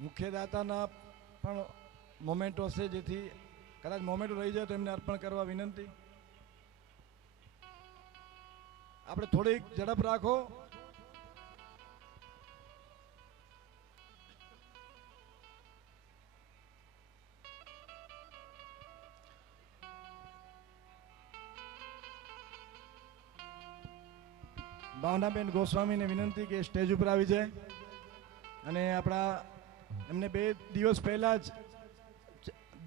મુખ્ય દાતાના પણ મોમેન્ટો હશે, જેથી કદાચ મોમેન્ટો રહી જાય તો એમને અર્પણ કરવા વિનંતી. આપણે થોડીક ઝડપ રાખો. ભાવનાબેન ગોસ્વામીને વિનંતી કે સ્ટેજ ઉપર આવી જાય અને આપણા એમને 2 દિવસ પહેલા જ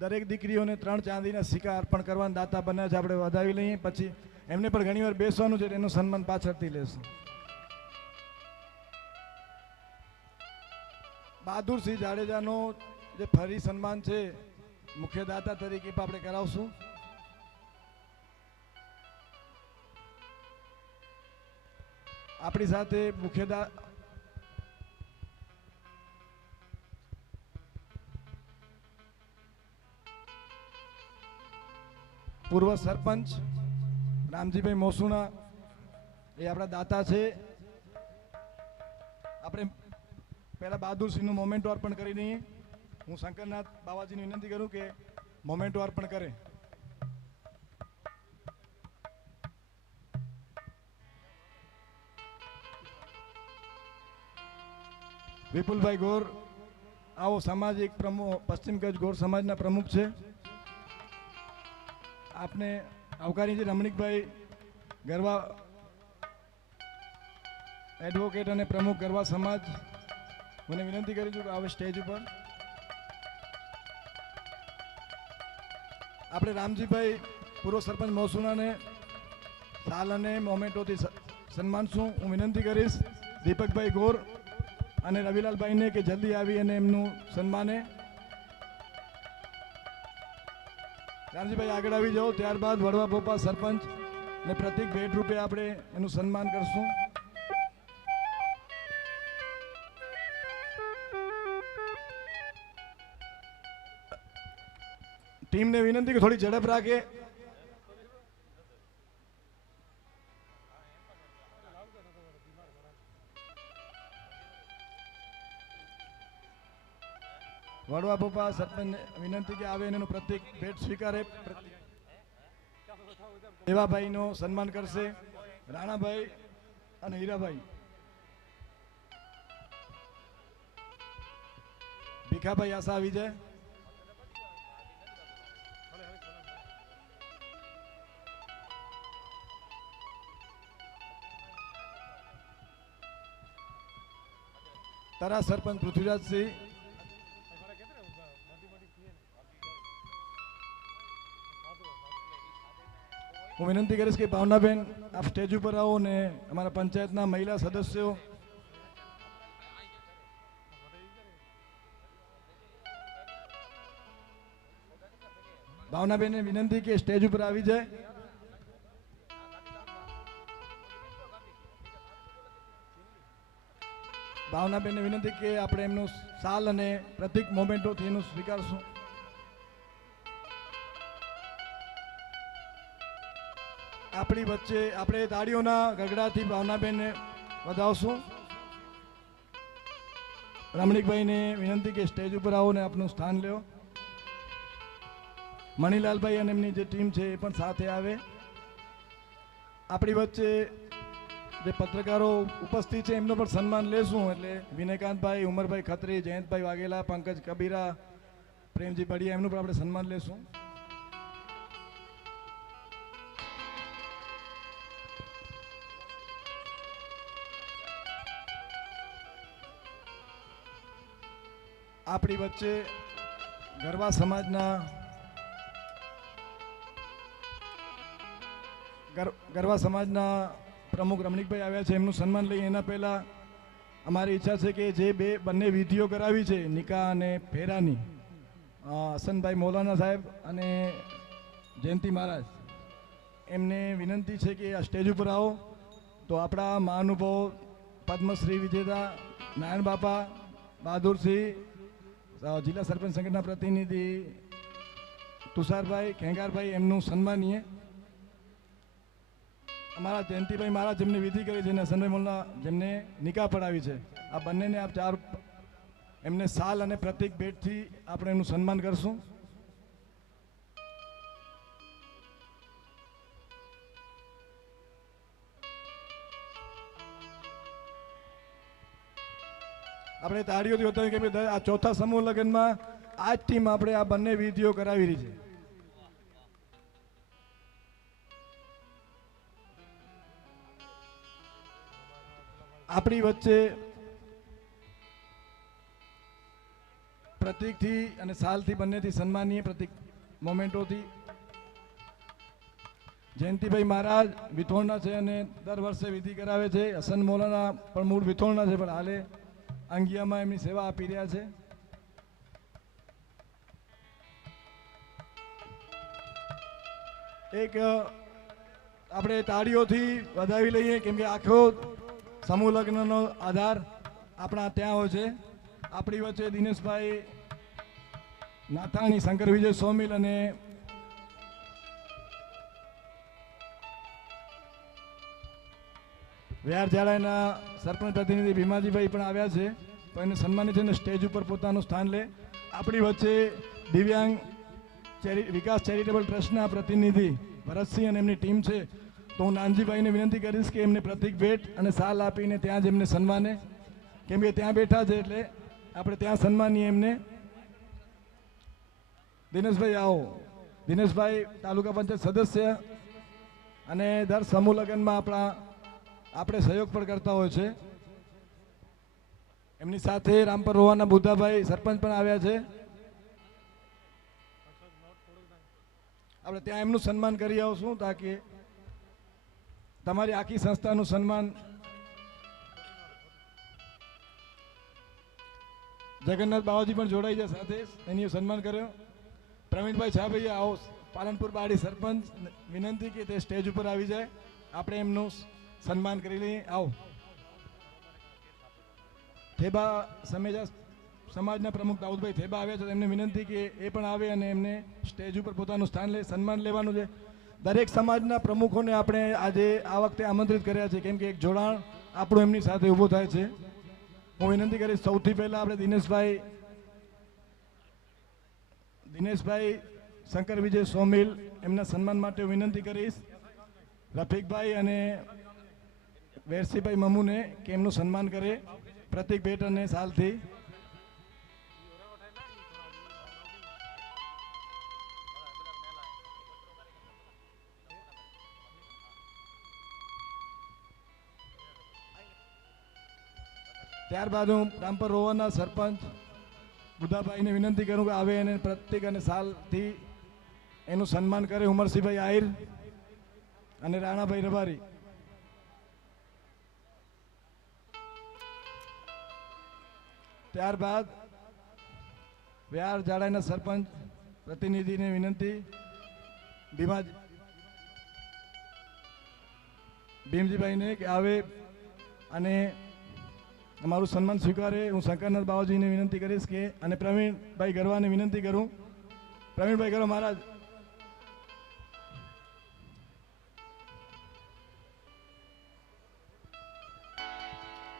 દરેક દીકરીઓને 3 ચાંદીના સિક્કા અર્પણ કરવાના દાતા બન્યા છે. આપણે વધાવી લઈએ, પછી એમને પણ ઘણીવાર બેસવાનું છે, એનું સન્માન પાછળથી લેશું. બહાદુરસિંહ જાડેજાનો જે ફરી સન્માન છે મુખ્ય દાતા તરીકે આપણે કરાવશું. આપણી સાથે મુખ્ય પૂર્વ સરપંચ રામજીભાઈ મોસુણા એ આપણા દાતા છે. આપણે પહેલા બહાદુરસિંહનું મોમેન્ટો અર્પણ કરી દઈએ. હું શંકરનાથ બાવાજીને વિનંતી કરું કે મોમેન્ટો અર્પણ કરે. વિપુલભાઈ ગોર આવો સામાજિક પ્રમુખ, પશ્ચિમ કચ્છ ગોર સમાજના પ્રમુખ છે. આપને આવકારી છે. રમણીકભાઈ ગરવા એડવોકેટ અને પ્રમુખ ગરવા સમાજ, મને વિનંતી કરી છું કે આવે સ્ટેજ ઉપર. આપણે રામજીભાઈ પૂર્વ સરપંચ મોસુણાને સાલ અને મોમેન્ટોથી સન્માનશું. હું વિનંતી કરીશ દીપકભાઈ ગોર અને રવિલાલભાઈને કે જલ્દી આવી અને એમનું સન્માને. રામજીભાઈ આગળ આવી જાઓ. ત્યારબાદ વડવા બોપા સરપંચ ને પ્રતિક ભેટ રૂપે આપણે એનું સન્માન કરશું. ટીમને વિનંતી કે થોડી ઝડપ રાખે. વડવા બોપા સરપંચ વિનંતી કે આવે એનું પ્રતિક ભેટ સ્વીકારે. દેવાભાઈનો સન્માન કરશે રાણાભાઈ અને હીરાભાઈ. ભીખાભાઈ આશા આવી જાય. તરા સરપંચ પૃથ્વીરાજસિંહ, હું વિનંતી કરીશ કે ભાવનાબેન આપ સ્ટેજ ઉપર આવો ને અમારા પંચાયતના મહિલા સદસ્યો, ભાવનાબેનને વિનંતી કે સ્ટેજ ઉપર આવી જાય. ભાવનાબેનને વિનંતી કે આપણે એમનું સાલ અને પ્રતિક મોમેન્ટોથી એનું સ્વીકારશું. આપણી વચ્ચે આપણે તાળીઓના ગગડાથી ભાવનાબેનને વધાવશું. રમણીકભાઈને વિનંતી કે સ્ટેજ ઉપર આવો ને આપનું સ્થાન લ્યો. મણીલાલભાઈ અને એમની જે ટીમ છે એ પણ સાથે આવે. આપણી વચ્ચે જે પત્રકારો ઉપસ્થિત છે એમનું પણ સન્માન લેશું. એટલે વિનયકાંતભાઈ, ઉમરભાઈ ખત્રી, જયંતભાઈ વાઘેલા, પંકજ કબીરા, પ્રેમજી બડિયા, એમનું પણ આપણે સન્માન લેશું. આપણી વચ્ચે ગરવા સમાજના પ્રમુખ રમણીકભાઈ આવ્યા છે, એમનું સન્માન લઈએ. એના પહેલાં અમારી ઈચ્છા છે કે જે બંને વિધિઓ કરાવી છે નિકાહ અને ફેરાની, હસનભાઈ મૌલાના સાહેબ અને જયંતિ મહારાજ, એમને વિનંતી છે કે આ સ્ટેજ ઉપર આવો. તો આપણા મહાનુભાવો પદ્મશ્રી વિજેતા નારાયણ બાપા, બહાદુરસિંહ, જિલ્લા સરપંચ સંગઠનના પ્રતિનિધિ તુષારભાઈ, ખેંગારભાઈ, એમનું સન્માનીએ. અમારા જયંતિભાઈ મહારાજ જેમને વિધિ કરી છે અને હસનભાઈ મોલ્લા જેમને નિકાહ પડાવી છે, આ બંનેને આપ 4 એમને સાલ અને પ્રતિક ભેટથી આપણે એમનું સન્માન કરશું. આપણે તાળીઓથી બતાવ્યું કે ભાઈ આ ચોથા સમૂહ લગ્નમાં આ જ ટીમ આપણે આ બંને વિધિઓ કરાવી રહી છે. આપણી વચ્ચે પ્રતિકથી અને સાલથી બંનેથી સન્માનીય પ્રતિક મોમેન્ટોથી જયંતિભાઈ મહારાજ વિથોણના છે અને દર વર્ષે વિધિ કરાવે છે. હસન મૌલાના પણ મૂળ વિથોણના છે, પણ હાલે અંગિયામાં એમની સેવા આપી રહ્યા છે. એક આપણે તાળીઓથી વધાવી લઈએ, કેમ કે આખો સમૂહ લગ્નનો આધાર આપણા ત્યાં હોય છે. આપણી વચ્ચે દિનેશભાઈ નાથાણી, શંકર વિજય સોમિલ અને વ્યાર જાડાના સરપંચ પ્રતિનિધિ ભીમાજીભાઈ પણ આવ્યા છે, તો એને સન્માનિત થઈને સ્ટેજ ઉપર પોતાનું સ્થાન લે. આપણી વચ્ચે દિવ્યાંગ વિકાસ ચેરિટેબલ ટ્રસ્ટના પ્રતિનિધિ ભરતસિંહ અને એમની ટીમ છે, તો હું નાનજીભાઈને વિનંતી કરીશ કે એમને પ્રતિક ભેટ અને સાલ આપીને ત્યાં જ એમને સન્માને, કેમ કે ત્યાં બેઠા છે એટલે આપણે ત્યાં સન્માનીએ એમને. દિનેશભાઈ આવો. દિનેશભાઈ તાલુકા પંચાયત સદસ્ય અને દર સમૂહ લગ્નમાં આપણે સહયોગ પણ કરતા હોય છે. એમની સાથે રામપર રોવાના બુદ્ધાભાઈ સરપંચ પણ આવ્યા છે. આપણે ત્યાં એમનું સન્માન કરી આવશું, તાકી તમારી આખી સંસ્થાનું સન્માન. જગન્નાથ બાવાજી પણ જોડાઈ જાય સાથે, એની સન્માન કર્યો. પ્રવીણભાઈ છાભાઈ આવો, પાલનપુર બાડી સરપંચ, વિનંતી કે તે સ્ટેજ ઉપર આવી જાય, આપણે એમનું સન્માન કરી લઈએ. આવો. થેબા સમેજા સમાજના પ્રમુખ દાઉદભાઈ થેબા આવ્યા છે, એમને વિનંતી કે એ પણ આવે અને એમને સ્ટેજ ઉપર પોતાનું સ્થાન લે, સન્માન લેવાનું છે. દરેક સમાજના પ્રમુખોને આપણે આજે આ વખતે આમંત્રિત કર્યા છે, કેમ કે એક જોડાણ આપણું એમની સાથે ઊભું થાય છે. હું વિનંતી કરીશ, સૌથી પહેલાં આપણે દિનેશભાઈ શંકર વિજય સોમિલ એમના સન્માન માટે વિનંતી કરીશ. રફીકભાઈ અને વેરસીભાઈ મમુને કે એમનું સન્માન કરે પ્રતિક ભેટ અને સાલથી. ત્યારબાદ હું રામપર રોવાના સરપંચ બુદ્ધાભાઈને વિનંતી કરું કે આવે અને પ્રતિક અને સાલથી એનું સન્માન કરે. ઉમરસિંહભાઈ આહિર અને રાણાભાઈ રબારી. ત્યારબાદ વ્યાર જાડાના સરપંચ પ્રતિનિધિને વિનંતી ભીમજીભાઈને કે આવે અને અમારું સન્માન સ્વીકારે. હું શંકરનાથ બાવાજીને વિનંતી કરીશ કે, અને પ્રવીણભાઈ ગરવાને વિનંતી કરું. પ્રવીણભાઈ ગરવા મહારાજ.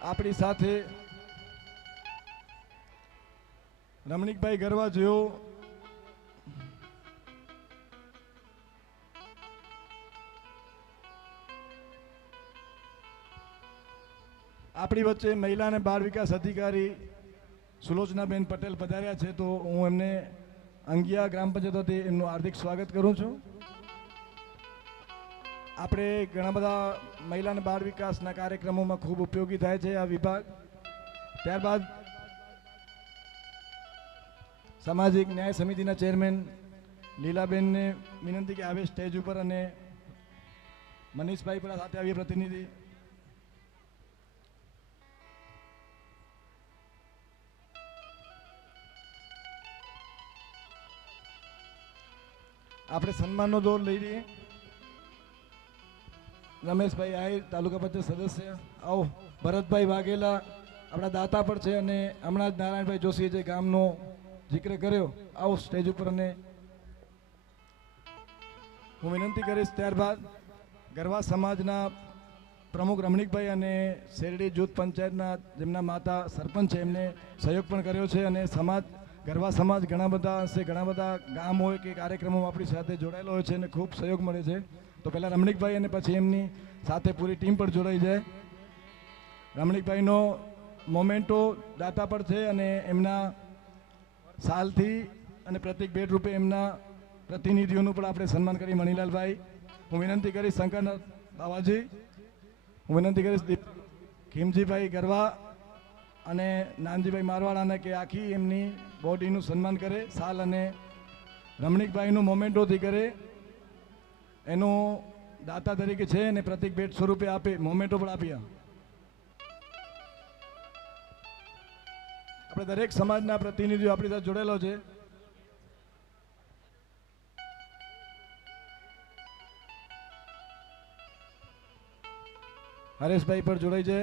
આપણી સાથે રમણીકભાઈ ગરવા જેઓ આપણી વચ્ચે મહિલા અને બાળ વિકાસ અધિકારી સુલોચનાબેન પટેલ પધાર્યા છે, તો હું એમને અંગિયા ગ્રામ પંચાયતથી એમનું હાર્દિક સ્વાગત કરું છું. આપણે ઘણા બધા મહિલા અને બાળ વિકાસના કાર્યક્રમોમાં ખૂબ ઉપયોગી થાય છે આ વિભાગ. ત્યારબાદ સામાજિક ન્યાય સમિતિના ચેરમેન લીલાબેનને વિનંતી કે આવે સ્ટેજ ઉપર, અને મનીષભાઈ પણ સાથે આવીએ પ્રતિનિધિ. આપણે સન્માનનો દોર લઈ લઈએ. રમેશભાઈ આહિર તાલુકા પંચાયત સદસ્ય આવો. ભરતભાઈ વાઘેલા આપણા દાતા પણ છે, અને હમણાં જ નારાયણભાઈ જોશીએ જે ગામનો જિક્ર કર્યો, આવો સ્ટેજ ઉપર. અને હું વિનંતી કરીશ ત્યારબાદ ગરવા સમાજના પ્રમુખ રમણીકભાઈ અને શેરડી જૂથ પંચાયતના જેમના માતા સરપંચ છે એમને સહયોગ પણ કર્યો છે. અને સમાજ ગરવા સમાજ ઘણા બધા ગામ હોય કે કાર્યક્રમોમાં આપણી સાથે જોડાયેલો હોય છે અને ખૂબ સહયોગ મળે છે. તો પહેલાં રમણીકભાઈ અને પછી એમની સાથે પૂરી ટીમ પણ જોડાઈ જાય. રમણીકભાઈનો મોમેન્ટો દાતા પણ છે અને એમના સાલથી અને પ્રતિક ભેટ રૂપે એમના પ્રતિનિધિઓનું પણ આપણે સન્માન કરી. મણીલાલભાઈ, હું વિનંતી કરીશ શંકરનાથ બાવાજી, હું વિનંતી કરીશ ખીમજીભાઈ ગરવા અને નાનજીભાઈ મારવાડાને કે આખી એમની બોડીનું સન્માન કરે. સાલ અને રમણીકભાઈનું મોમેન્ટોથી કરે, એનું દાતા તરીકે છે અને પ્રતિક ભેટ સ્વરૂપે આપે, મોમેન્ટો પણ આપ્યા. આપણે દરેક સમાજના પ્રતિનિધિઓ આપણી સાથે જોડેલો છે. હરેશભાઈ પણ જોડાઈ છે.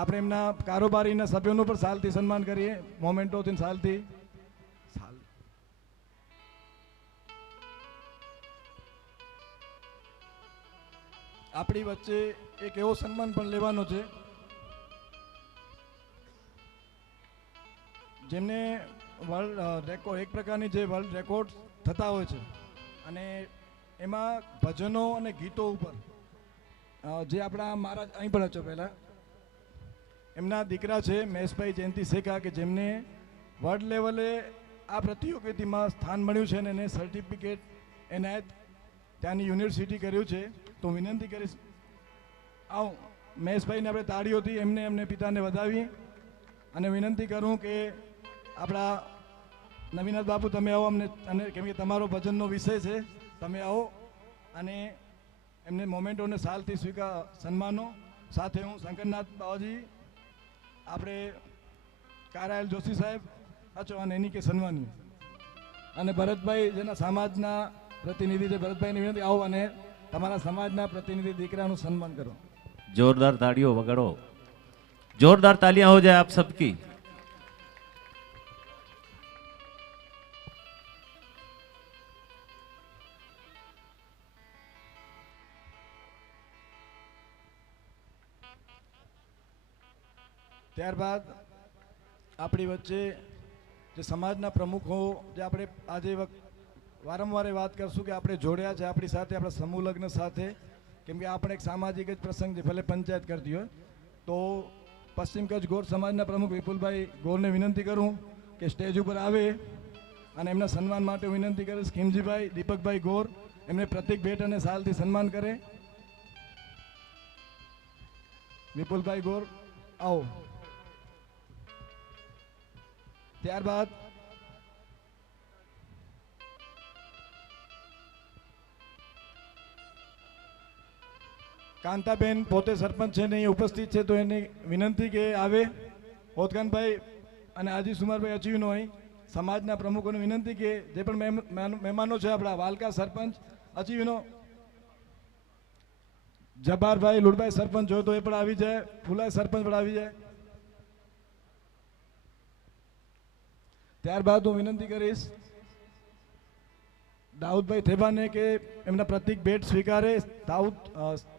આપણે એમના કારોબારીના સભ્યોનું પણ સાલથી સન્માન કરીએ, મોમેન્ટોથી સાલથી. આપણી વચ્ચે એક એવો સન્માન પણ લેવાનો છે જેમને વર્લ્ડ રેકોર્ડ, એક પ્રકારની જે વર્લ્ડ રેકોર્ડ થતા હોય છે અને એમાં ભજનો અને ગીતો ઉપર જે આપણા મહારાજ અહીં પણ હતો પહેલાં, એમના દીકરા છે મહેશભાઈ જયંતિ શેખા કે જેમને વર્લ્ડ લેવલે આ પ્રતિયોગિતામાં સ્થાન મળ્યું છે અને એને સર્ટિફિકેટ એનાયત ત્યાંની યુનિવર્સિટી કર્યું છે. તો વિનંતી કરીશ આવું મહેશભાઈને આપણે તાળીઓથી એમને પિતાને વધાવી અને વિનંતી કરું કે આપણા નવીનાથ બાપુ તમે આવો અમને, અને કેમ કે તમારો ભજનનો વિષય છે, તમે આવો અને એમને મોમેન્ટોને સાલથી સન્માનો. સાથે હું શંકરનાથ બાવાજી, આપણે કારાયલ જોશી સાહેબ અચો અને એની કે સન્માની, અને ભરતભાઈ જેના સમાજના પ્રતિનિધિ છે ભરતભાઈની વિનંતી આવો અને તમારા સમાજના પ્રતિનિધિ દીકરાનું સન્માન કરો. जोरदार तालियों वगाड़ो, जोरदार तालियां हो जाए आप सबकी. ત્યારબાદ આપણી વચ્ચે જે સમાજના પ્રમુખો, જે આપણે આજે વારંવાર વાત કરશું કે આપણે જોડ્યા છે આપણી સાથે, આપણા સમૂહ લગ્ન સાથે, કેમ કે આપણે એક સામાજિક જ પ્રસંગ છે, ભલે પંચાયત કરતી હોય. તો પશ્ચિમ કચ્છ ગોર સમાજના પ્રમુખ વિપુલભાઈ ગોરને વિનંતી કરું કે સ્ટેજ ઉપર આવે અને એમના સન્માન માટે વિનંતી કરીશ ખીમજીભાઈ દીપકભાઈ ગોર, એમને પ્રતિક ભેટ અને સાલથી સન્માન કરે. વિપુલભાઈ ગોર આવો. ત્યારબાદ કાંતાબેન પોતે સરપંચ છે ને અહીં ઉપસ્થિત છે, તો એની વિનંતી કે આવે. હોતકાનભાઈ અને આજી સુમારભાઈ અચીવનો અહીં સમાજના પ્રમુખોને વિનંતી કે જે પણ મહેમાનો છે આપણા વાલકા સરપંચ અચીવનો, જબ્બારભાઈ લુડભાઈ સરપંચ હોય તો એ પણ આવી જાય, ફુલાઈ સરપંચ પણ આવી જાય. ત્યારબાદ હું વિનંતી કરીશ દાઉદભાઈ થેબાને કે એમના પ્રતિક ભેટ સ્વીકારે. દાઉદ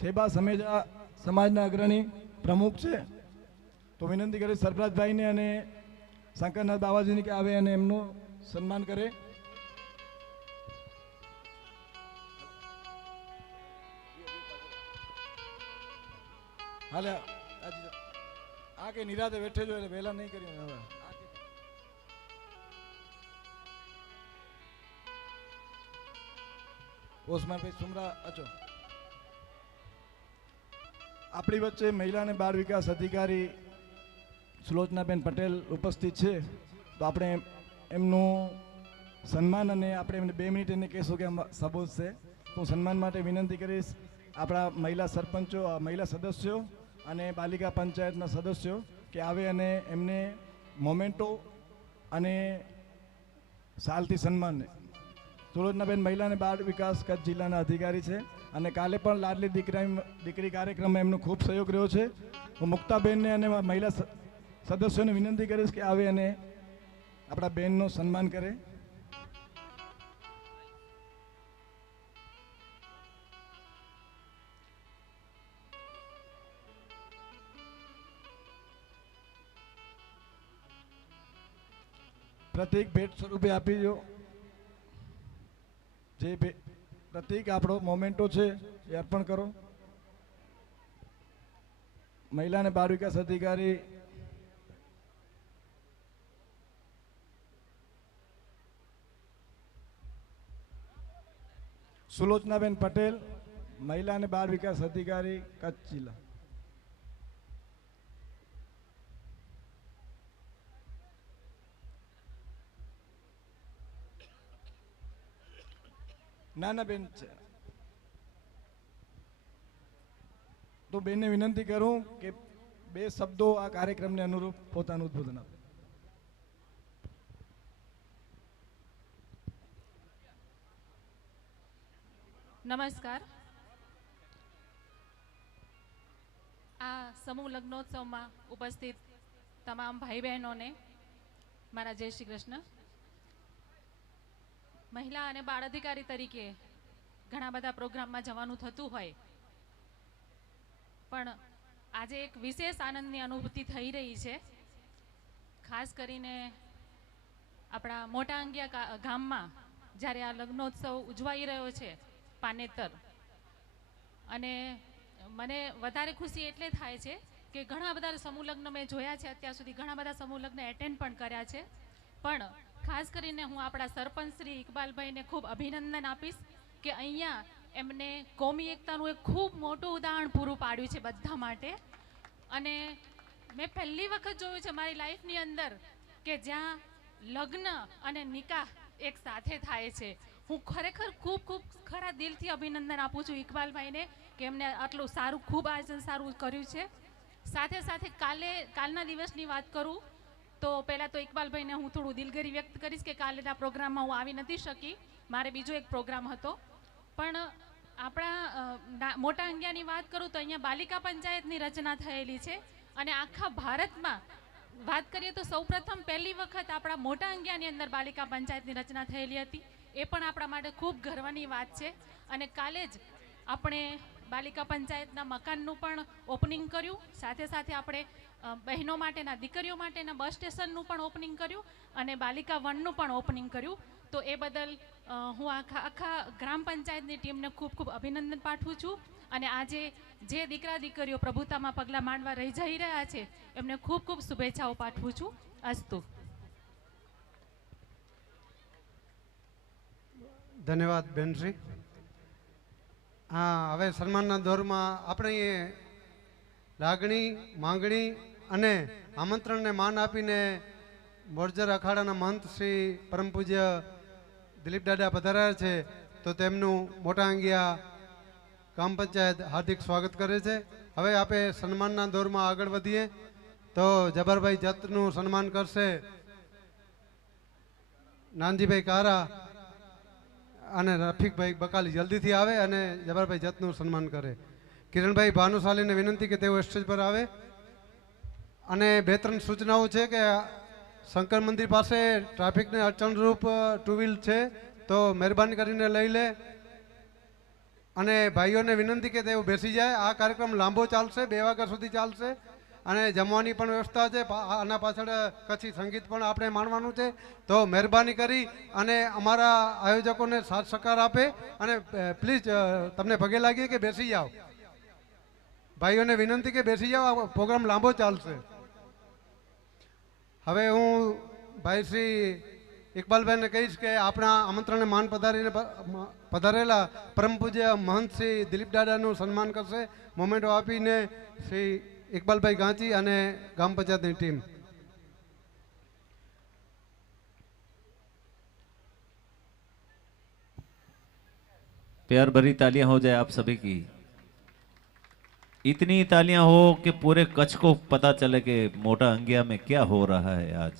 થેબા સમેજા સમાજના અગ્રણી પ્રમુખ છે, તો વિનંતી કરીશ સરફરાજભાઈને અને શંકરનાથ બાવાજીને કે આવે અને એમનું સન્માન કરે. હાલે આ કે નિરાતે બેઠે જો એટલે વહેલા નહીં કરી. ઓસમાનભાઈ સુમરા અચો. આપણી વચ્ચે મહિલા અને બાળ વિકાસ અધિકારી સુલોચનાબેન પટેલ ઉપસ્થિત છે, તો આપણે એમનું સન્માન અને આપણે એમને 2 મિનિટ એને કહેશું કે સબોધ છે, તો સન્માન માટે વિનંતી કરીશ આપણા મહિલા સરપંચો, મહિલા સદસ્યો અને બાલિકા પંચાયતના સદસ્યો કે આવે અને એમને મોમેન્ટો અને સાલથી સન્માન. સુલોચનાબેન મહિલા અને બાળ વિકાસ કચ્છ જિલ્લાના અધિકારી છે અને કાલે પણ લાડલી દીકરી કાર્યક્રમમાં એમનો ખૂબ સહયોગ રહ્યો છે. હું મુક્તાબેનને અને મહિલા સદસ્યોને વિનંતી કરીશ કે આવે અને આપણા બેનનું સન્માન કરે. પ્રતિક ભેટ સ્વરૂપે આપી દો. જે પ્રતિક આપણો મોમેન્ટો છે એ અર્પણ કરો. મહિલા અને બાળ વિકાસ અધિકારી સુલોચનાબેન પટેલ, મહિલા અને બાળ વિકાસ અધિકારી કચ્છ જિલ્લા. ના બેન છે તો બેનને વિનંતી કરું કે 2 શબ્દો આ કાર્યક્રમને અનુરૂપ પોતાનું ઉદ્બોધન આપે. નમસ્કાર. આ સમૂહ લગ્નોત્સવમાં ઉપસ્થિત તમામ ભાઈ બહેનોને મારા જય શ્રી કૃષ્ણ. મહિલા અને બાળ અધિકારી તરીકે ઘણા બધા પ્રોગ્રામમાં જવાનું થતું હોય, પણ આજે એક વિશેષ આનંદની અનુભૂતિ થઈ રહી છે. ખાસ કરીને આપણા મોટા અંગિયા ગામમાં જ્યારે આ લગ્નોત્સવ ઉજવાઈ રહ્યો છે પાનેતર, અને મને વધારે ખુશી એટલે થાય છે કે ઘણા બધા સમૂહ લગ્ન મેં જોયા છે અત્યાર સુધી, ઘણા બધા સમૂહ લગ્ન એટેન્ડ પણ કર્યા છે, પણ ખાસ કરીને હું આપણા સરપંચ શ્રી ઇકબાલભાઈને ખૂબ અભિનંદન આપીશ કે અહીંયા એમને કોમી એકતાનું એક ખૂબ મોટું ઉદાહરણ પૂરું પાડ્યું છે બધા માટે. અને મેં પહેલી વખત જોયું છે મારી લાઈફની અંદર કે જ્યાં લગ્ન અને નિકાહ એક સાથે થાય છે. હું ખરેખર ખૂબ ખૂબ ખરા દિલથી અભિનંદન આપું છું ઇકબાલભાઈને કે એમને આટલું સારું, ખૂબ આયોજન સારું કર્યું છે. સાથે સાથે કાલના દિવસની વાત કરું તો પહેલાં તો ઇકબાલભાઈને હું થોડું દિલગીરી વ્યક્ત કરીશ કે કાલેના પ્રોગ્રામમાં હું આવી નથી શકી, મારે બીજો એક પ્રોગ્રામ હતો. પણ આપણા મોટા અંગિયાની વાત કરું તો અહીંયા બાલિકા પંચાયતની રચના થયેલી છે, અને આખા ભારતમાં વાત કરીએ તો સૌપ્રથમ પહેલી વખત આપણા મોટા અંગિયાની અંદર બાલિકા પંચાયતની રચના થયેલી હતી. એ પણ આપણા માટે ખૂબ ગર્વની વાત છે. અને કાલે જ આપણે બાલિકા પંચાયતના મકાનનું પણ ઓપનિંગ કર્યું, સાથે સાથે આપણે બહેનો માટેના, દીકરીઓ માટેના બસ સ્ટેશનનું પણ ઓપનિંગ કર્યું, અને બાલિકા વનનું પણ ઓપનિંગ કર્યું. તો એ બદલ હું આખા ગ્રામ પંચાયતની ટીમને ખૂબ ખૂબ અભિનંદન પાઠવું છું. અને આજે જે દીકરા દીકરીઓ પ્રભુતામાં પગલાં માંડવા રહી જઈ રહ્યા છે એમને ખૂબ ખૂબ શુભેચ્છાઓ પાઠવું છું. અસ્તુ. ધન્યવાદ બેનશ્રી. હા, હવે સન્માનના દોરમાં આપણે લાગણી, માંગણી અને આમંત્રણને માન આપીને મોરજર અખાડાના મહંત શ્રી પરમ પૂજ્ય દિલીપ દાદા પધાર્યા છે, તો તેમનું મોટા અંગિયા ગ્રામ પંચાયત હાર્દિક સ્વાગત કરે છે. હવે આપણે સન્માનના દોરમાં આગળ વધીએ તો જબરભાઈ જતનું સન્માન કરશે નાનજીભાઈ કારા અને રફીકભાઈ બકાલી. જલ્દીથી આવે અને જબરભાઈ જતનું સન્માન કરે. કિરણભાઈ ભાનુશાલીને વિનંતી કે તેઓ સ્ટેજ પર આવે. અને 2-3 સૂચનાઓ છે કે શંકર મંદિર પાસે ટ્રાફિકને અડચણરૂપ 2 વ્હીલ છે, તો મહેરબાની કરીને લઈ લે. અને ભાઈઓને વિનંતી કે તેઓ બેસી જાય. આ કાર્યક્રમ લાંબો ચાલશે, 2 વાગ્યા સુધી ચાલશે, અને જમવાની પણ વ્યવસ્થા છે. આના પાછળ કચ્છી સંગીત પણ આપણે માણવાનું છે. તો મહેરબાની કરી અને અમારા આયોજકોને સાથ સહકાર આપે, અને પ્લીઝ તમને પગે લાગીએ કે બેસી જાઓ. ભાઈઓને વિનંતી કે બેસી જાઓ, આ પ્રોગ્રામ લાંબો ચાલશે. હવે હું ભાઈ શ્રી ઇકબાલભાઈને કહીશ કે આપણા આમંત્રણને માન પધારેલા પરમ પૂજ્ય મહંત શ્રી દિલીપ દાદાનું સન્માન કરશે. મોમેન્ટો આપીને શ્રી ઇકબાલભાઈ ગાંચી અને ગ્રામ પંચાયતની ટીમ. प्यार भरी तालियां हो जाए आप सभी की. इतनी तालियां हो कि पूरे कच्छ को पता चले कि मोटा अंगिया में क्या हो रहा है आज.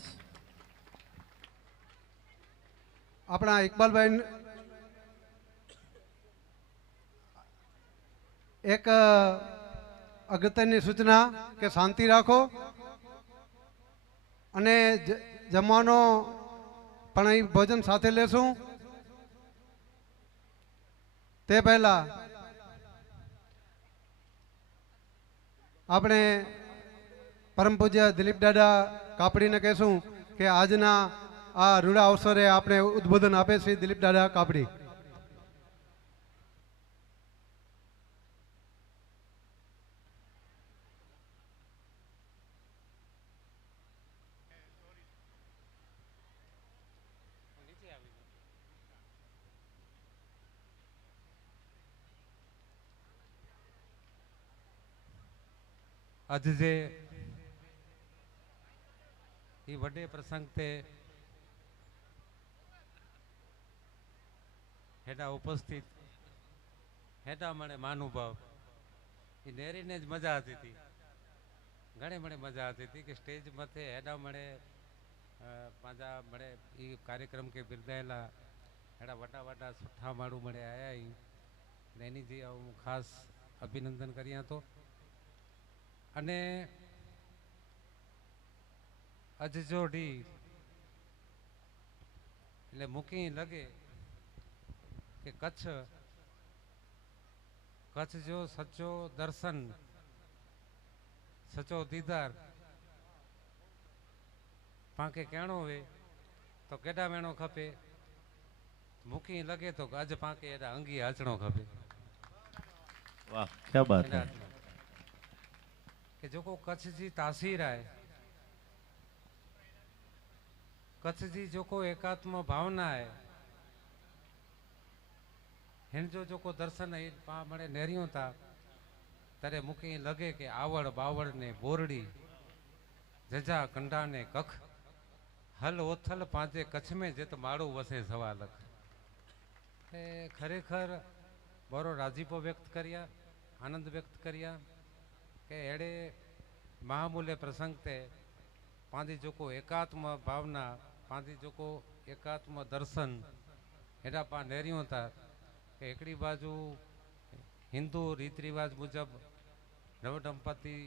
આપણા ઇકબાલભાઈ એક અગત્યની સૂચના કે શાંતિ રાખો, અને જમવાનો પણ અહીં ભોજન સાથે લેશું. તે પહેલા આપણે પરમ પૂજ્ય દિલીપ દાદા કાપડીને કહેશું કે આજના આ રૂડા અવસરે આપણે ઉદ્બોધન આપે છે દિલીપ દાદા કાપડી. अज जे ये वडे प्रसंग ते हेडा उपस्थित हेडा मणे महानुभाव ये नेरी ने ज मजा आती थी, घणे मणे मजा आती थी कि स्टेज मथे हेडा मणे पांजा मणे ये कार्यक्रम के बिरदायला हेडा वडा वडा सुठा माण्हू मणे आया ही एनी जी हूँ खास अभिनंदन करिया तो अने अज जो डी એટલે મૂકી લગે કે કચ્છ કચ્છ जो सचो दर्शन सचो दीदार पाके कहणो हुए तो केॾा वेणो खपे, मूकी लगे तो अज पाके एॾा अंगी अचणो खपे। वाह क्या बात है। कि जो को कच्छ जी तासीर है, कच्छ जी जो को एकात्म भावना है, हिन जो को दर्शन है पा मणे नेरियो था तरे मुके लगे कि आवड़ बावड़ ने बोरड़ी जजा कंडा ने कख हल ओथल पांचे कच्छ में जित माड़ू वसे सवा लख। खरेखर बरो राजीपो व्यक्त करिया, आनंद व्यक्त करिया के एड़े महामूल्य प्रसंग ते पांदी जो को एकात्म भावना पांदी जो को एकात्म दर्शन एड़ा पा नेरियो था कि एकड़ी बाजू हिंदू रीत रिवाज मुजब नव दंपति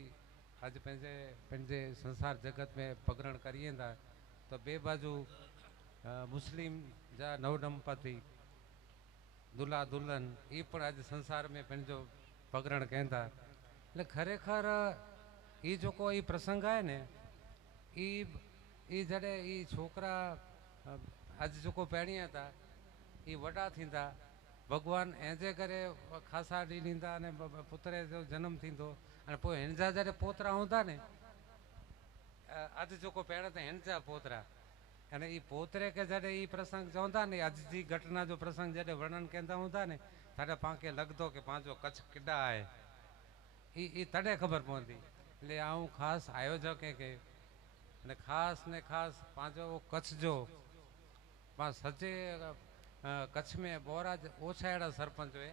आज पंहिंजे पंहिंजे संसार जगत में पगरण करिए था तो बे बाजू मुस्लिम जा नव दंपति दुल्हा दुल्हन ये पण आज संसार में पंहिंजो पगरण कहें था। એટલે ખરેખર એ જો કોઈ પ્રસંગ આવે ને એ જડે એ છોકરા આજે જો કોઈ પહેણ્યા હતા એ વડા થींदा ભગવાન એજે કરે ખાસા ડી ॾींदा અને પુત્રે जो જન્મ थींदो અને पोइ हिन जा जॾहिं पोतरा हूंदा ने अॼु जो को पहिरियों त हिन जा पोतरा अने ई पोतरे के जॾहिं ई प्रसंग चवंदा ने अॼु जी घटना जो प्रसंग जॾहिं वर्णन कंदा हूंदा ने तॾहिं पाण लॻंदो कि पंहिंजो कच्छ केॾा आहे ई तॾहिं ख़बर पवंदी। એટલે આવું ખાસ આયોજક કે અને ખાસ ને ખાસ પાંજો કચ્છ जो पां सचे कच्छ में बोराज ओछा अहिड़ा सरपंच हुए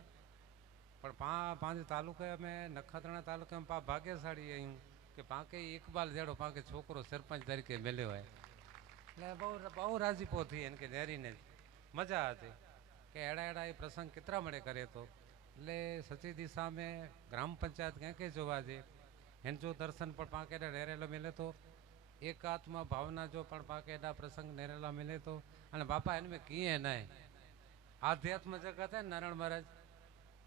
पर पंहिंजे तालुके में नखत्राणा तालुके में पा भाग्यशाली आहियूं कि पाके इकबाल जहिड़ो पाके छोकिरो सरपंच तरीक़े मिलियो आहे। એટલે બહુ રાજીપો થઈ એને કે નેરીને મજા આવે કે અહેड़ा अहिड़ा એ પ્રસંગ કેતરા મળે કરે તો એટલે સચી દિશા में ग्राम पंचायत कंहिंखे जोवा जे हिन जो दर्शन पण पाके नेरेलो मिले तो एकात्म भावना जो पण पाके एॾा प्रसंग नेरेला मिले तो अने बापा हिन में कीअं न आहे आध्यात्म जगत है नारायण महाराज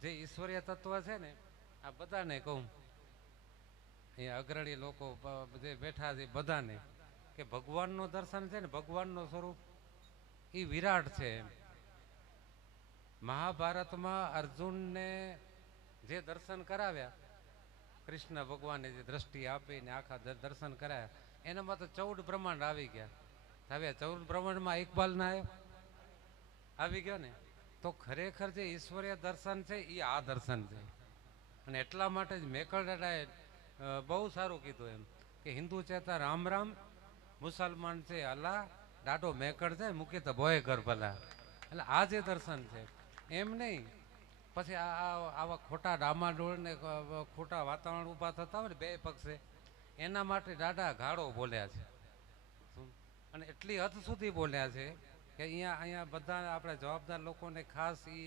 जे ईश्वरीय तत्व है ने आ बधाने कहूँ ये अग्रणी लोग जे बैठा है बधाने कि भगवान नो दर्शन है ने भगवान नो स्वरूप ये विराट है। महाभारत में अर्जुन ने जे दर्शन कराव्या कृष्ण भगवान ने जे दृष्टि आपी ने आखा दर्शन कराया एना में तो 14 ब्रह्मांड आवी गया। हवे 14 ब्रह्मांड में इकबाल ना आयो आवी गयो ने तो खरेखर जे ईश्वरीय दर्शन है ये आ दर्शन है અને એટલા માટે જ મેકરડાએ બહુ સારું કીધું એમ કે હિન્દુ ચેતા રામ રામ મુસલમાન છે અલ્લાહ દાડો મેકડ છે મૂકે તો ભોય કર ભલા એટલે આ જે દર્શન છે એમ નહીં પછી આવા ખોટા ડામાડોળ ને ખોટા વાતાવરણ ઊભા થતા હોય ને બે પક્ષે એના માટે દાડા ગાળો બોલ્યા છે અને એટલી હદ સુધી બોલ્યા છે કે અહીંયા બધા આપણે જવાબદાર લોકોને ખાસ એ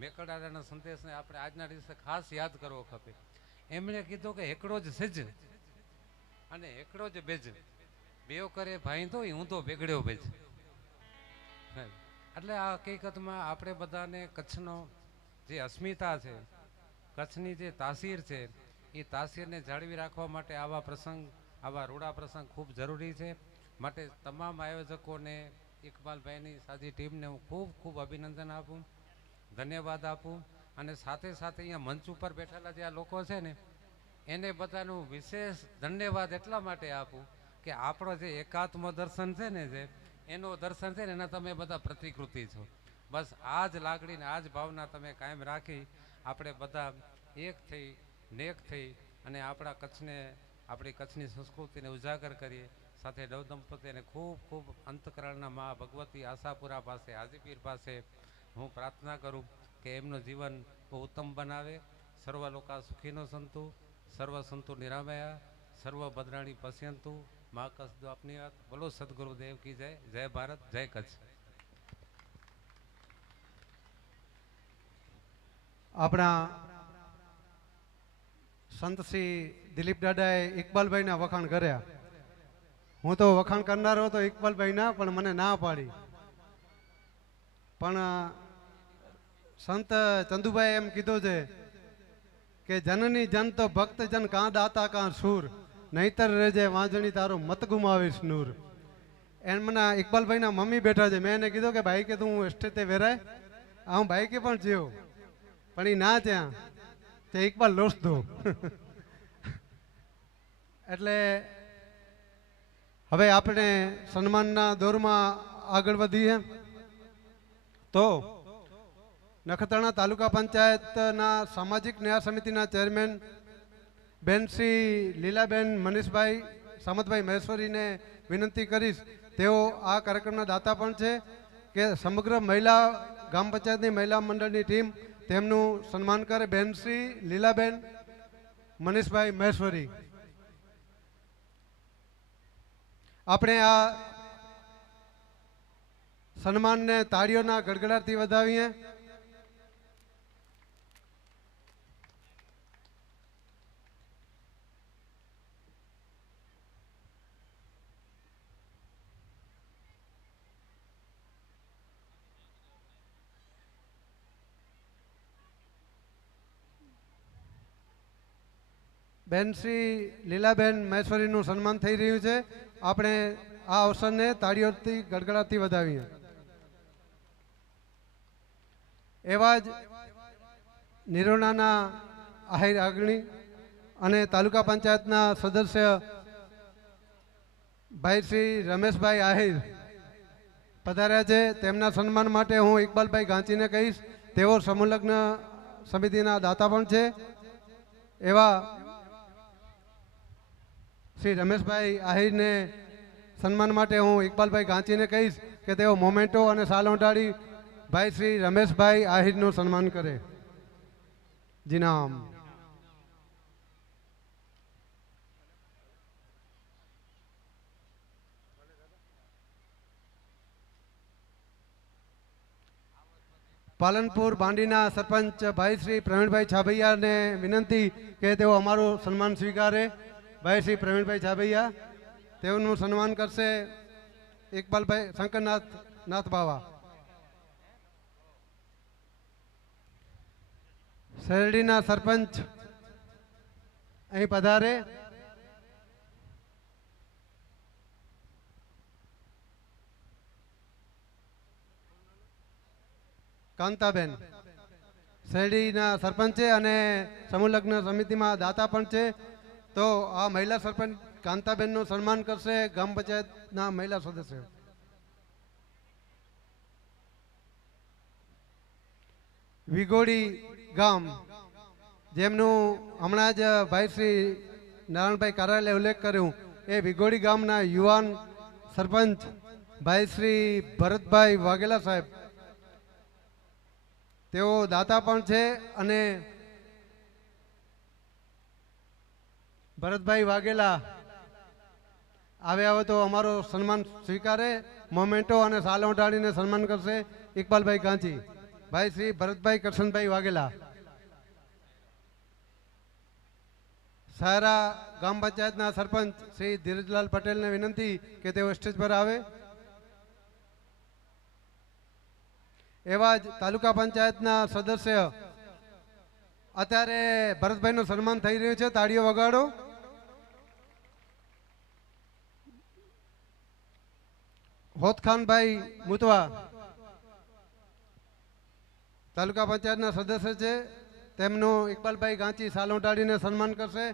મેકડાના સંદેશને આપણે આજના દિવસે ખાસ યાદ કરવો ખપે। એમણે કીધું કે એકડો જ સિજ અને એકડો જ બેજ બેઓ કરે ભાઈંદો હું તો બેગડ્યો બેજ એટલે આ હકીકતમાં આપણે બધાને કચ્છનો જે અસ્મિતા છે કચ્છની જે તાસીર છે એ તાસીરને જાળવી રાખવા માટે આવા પ્રસંગ આવા રૂડા પ્રસંગ ખૂબ જરૂરી છે। માટે તમામ આયોજકોને ઇકબાલભાઈની સાજી ટીમને હું ખૂબ ખૂબ અભિનંદન આપું, ધન્યવાદ આપું. અને સાથે સાથે અહીંયા મંચ ઉપર બેઠેલા જે આ લોકો છે ને એને બધાનું વિશેષ ધન્યવાદ એટલા માટે આપું કે આપણો જે એકાત્મ દર્શન છે ને જે એનો દર્શન છે ને એના તમે બધા પ્રતિકૃતિ છો. બસ આ જ લાગણીને આ જ ભાવના તમે કાયમ રાખી આપણે બધા એક થઈ નેક થઈ અને આપણા કચ્છને આપણી કચ્છની સંસ્કૃતિને ઉજાગર કરીએ. સાથે નવદંપતિને ખૂબ ખૂબ અંતકરણના મા ભગવતી આશાપુરા પાસે હાજીપીર પાસે હું પ્રાર્થના કરું કે એમનું જીવન બહુ ઉત્તમ બનાવે. સર્વ લોકા સુખીનો સંતુ, સર્વ સંતુ નિરામયા, સર્વ ભદ્રાણી પશ્યંતુ, મા કસદો આપની વાત. બોલો સદગુરુદેવ કી જય. જય ભારત, જય કચ્છ. આપણા સંત શ્રી દિલીપ દાદાએ ઇકબાલભાઈના વખાણ કર્યા. હું તો વખાણ કરનારો હતો ઇકબાલભાઈના, પણ મને ના પાડી. પણ સંત ચંદુભાઈ એમ કીધું છે કે જનની જન તો ભક્ત જન કાં દાતા કાં સૂર, નહીતર રેજે વાંજણી તારો મત ગુમાવીશ નૂર. એમના ઇકબાલભાઈના મમ્મી બેઠા છે. મેં એને કીધું કે ભાઈ કે તું સ્ટેજે વેરાય, હું ભાઈ કે પણ જીવ, પણ એ ના ત્યાં તે ઇકબાલ લોસ દો. એટલે હવે આપણે સન્માનના દોરમાં આગળ વધીએ તો નખત્રાણા તાલુકા પંચાયતના સામાજિક ન્યાય સમિતિના ચેરમેન બેન શ્રી લીલાબેન મનીષભાઈ સામતભાઈ મહેશ્વરીને વિનંતી કરીશ. તેઓ આ કાર્યક્રમના દાતા પણ છે કે સમગ્ર મહિલા ગ્રામ પંચાયતની મહિલા મંડળની ટીમ તેમનું સન્માન કરે. બેન શ્રી લીલાબેન મનીષભાઈ મહેશ્વરી. આપણે આ સન્માનને તાળીઓના ગડગડાટથી વધાવીએ. બેન શ્રી લીલાબેન મહેશ્વરીનું સન્માન થઈ રહ્યું છે. આપણે આ અવસરને તાળીઓથી ગડગડાટથી વધાવીએ. એવા જ નિરોણાના આહિર અગ્રણી અને તાલુકા પંચાયતના સદસ્ય ભાઈ શ્રી રમેશભાઈ આહિર પધાર્યા છે. તેમના સન્માન માટે હું ઇકબાલભાઈ ગાંચીને કહીશ. તેઓ સમૂહલગ્ન સમિતિના દાતા પણ છે. એવા શ્રી રમેશભાઈ આહિરને સન્માન માટે હું ઇકબાલભાઈ ગાંચીને કહીશ કે તેઓ મોમેન્ટો અને સાલ ઓઢાડી ભાઈ શ્રી રમેશભાઈ આહિરનું સન્માન કરે. જીનામ. પાલનપુર બાંડીના સરપંચ ભાઈ શ્રી પ્રવીણભાઈ છાભૈયાને વિનંતી કે તેઓ અમારું સન્માન સ્વીકારે. ભાઈ શ્રી પ્રવીણભાઈ છાભૈયા તેઓનું સન્માન કરશે ઇકબાલભાઈ શંકરનાથ નાથ બાવા. શેરડીના સરપંચ અહીં પધારે. કાંતાબેન શેરડીના સરપંચ છે અને સમૂહ લગ્ન સમિતિમાં દાતા પણ છે. તો આ મહિલા સરપંચ કાંતાબેનનું સન્માન કરશે ગ્રામ પંચાયતના મહિલા સદસ્ય. વિગોડી ગામ જેમનું હમણાં જ ભાઈ શ્રી નારાયણભાઈ કારાલે ઉલ્લેખ કર્યું, એ વિગોડી ગામના યુવાન સરપંચ ભાઈ શ્રી ભરતભાઈ વાઘેલા સાહેબ તેઓ દાતા પણ છે. અને ભરતભાઈ વાઘેલા આવ્યા હોય તો અમારો સન્માન સ્વીકારે. મોમેન્ટો અને સાલ ઓઢાડીને સન્માન કરશે ઇકબાલભાઈ ગાંચી. ભાઈ શ્રી ભરતભાઈ કરશનભાઈ વાઘેલા. સાયરા ગ્રામ પંચાયતના સરપંચ શ્રી ધીરજલાલ પટેલને વિનંતી કે તેઓ સ્ટેજ પર આવે. એવા જ તાલુકા પંચાયતના સદસ્ય અત્યારે ભરતભાઈનું સન્માન થઈ રહ્યું છે. તાળીઓ વગાડો. હોતખાનભાઈ મુતવા તાલુકા પંચાયતના સદસ્ય છે, તેમનું ઇકબાલભાઈ ગાંચી સાલોટાડીને સન્માન કરશે.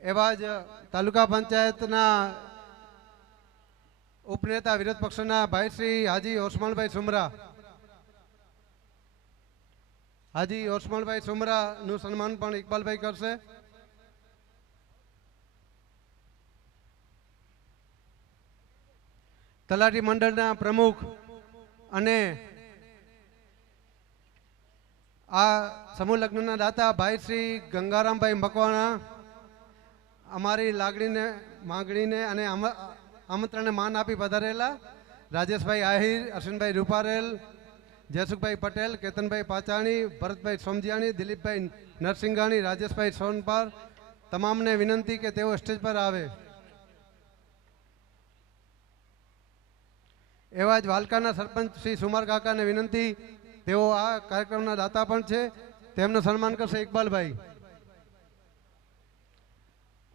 એવા જ તાલુકા પંચાયતના ઉપનેતા વિરોધ પક્ષના ભાઈ શ્રી હાજી ઓસમાણભાઈ સુમરા, હાજી ઓસમાણભાઈ સુમરાનું સન્માન પણ ઇકબાલભાઈ કરશે. તલાટી મંડળના પ્રમુખ અને આ સમૂહ લગ્નના દાતા ભાઈ શ્રી ગંગારામભાઈ મકવાણા અમારી માંગણીને અને આમંત્રણને માન આપી પધારેલા રાજેશભાઈ આહિર, અશ્વિનભાઈ રૂપારેલ, જયસુખભાઈ પટેલ, કેતનભાઈ પાચાણી, ભરતભાઈ સોમજીયાણી, દિલીપભાઈ નરસિંગાણી, રાજેશભાઈ સોનપાર, તમામને વિનંતી કે તેઓ સ્ટેજ પર આવે. એવા જ વાલકાના સરપંચ શ્રી સુમાર કાકાને વિનંતી, તેઓ આ કાર્યક્રમના દાતા પણ છે, તેમનું સન્માન કરશે ઇકબાલભાઈ.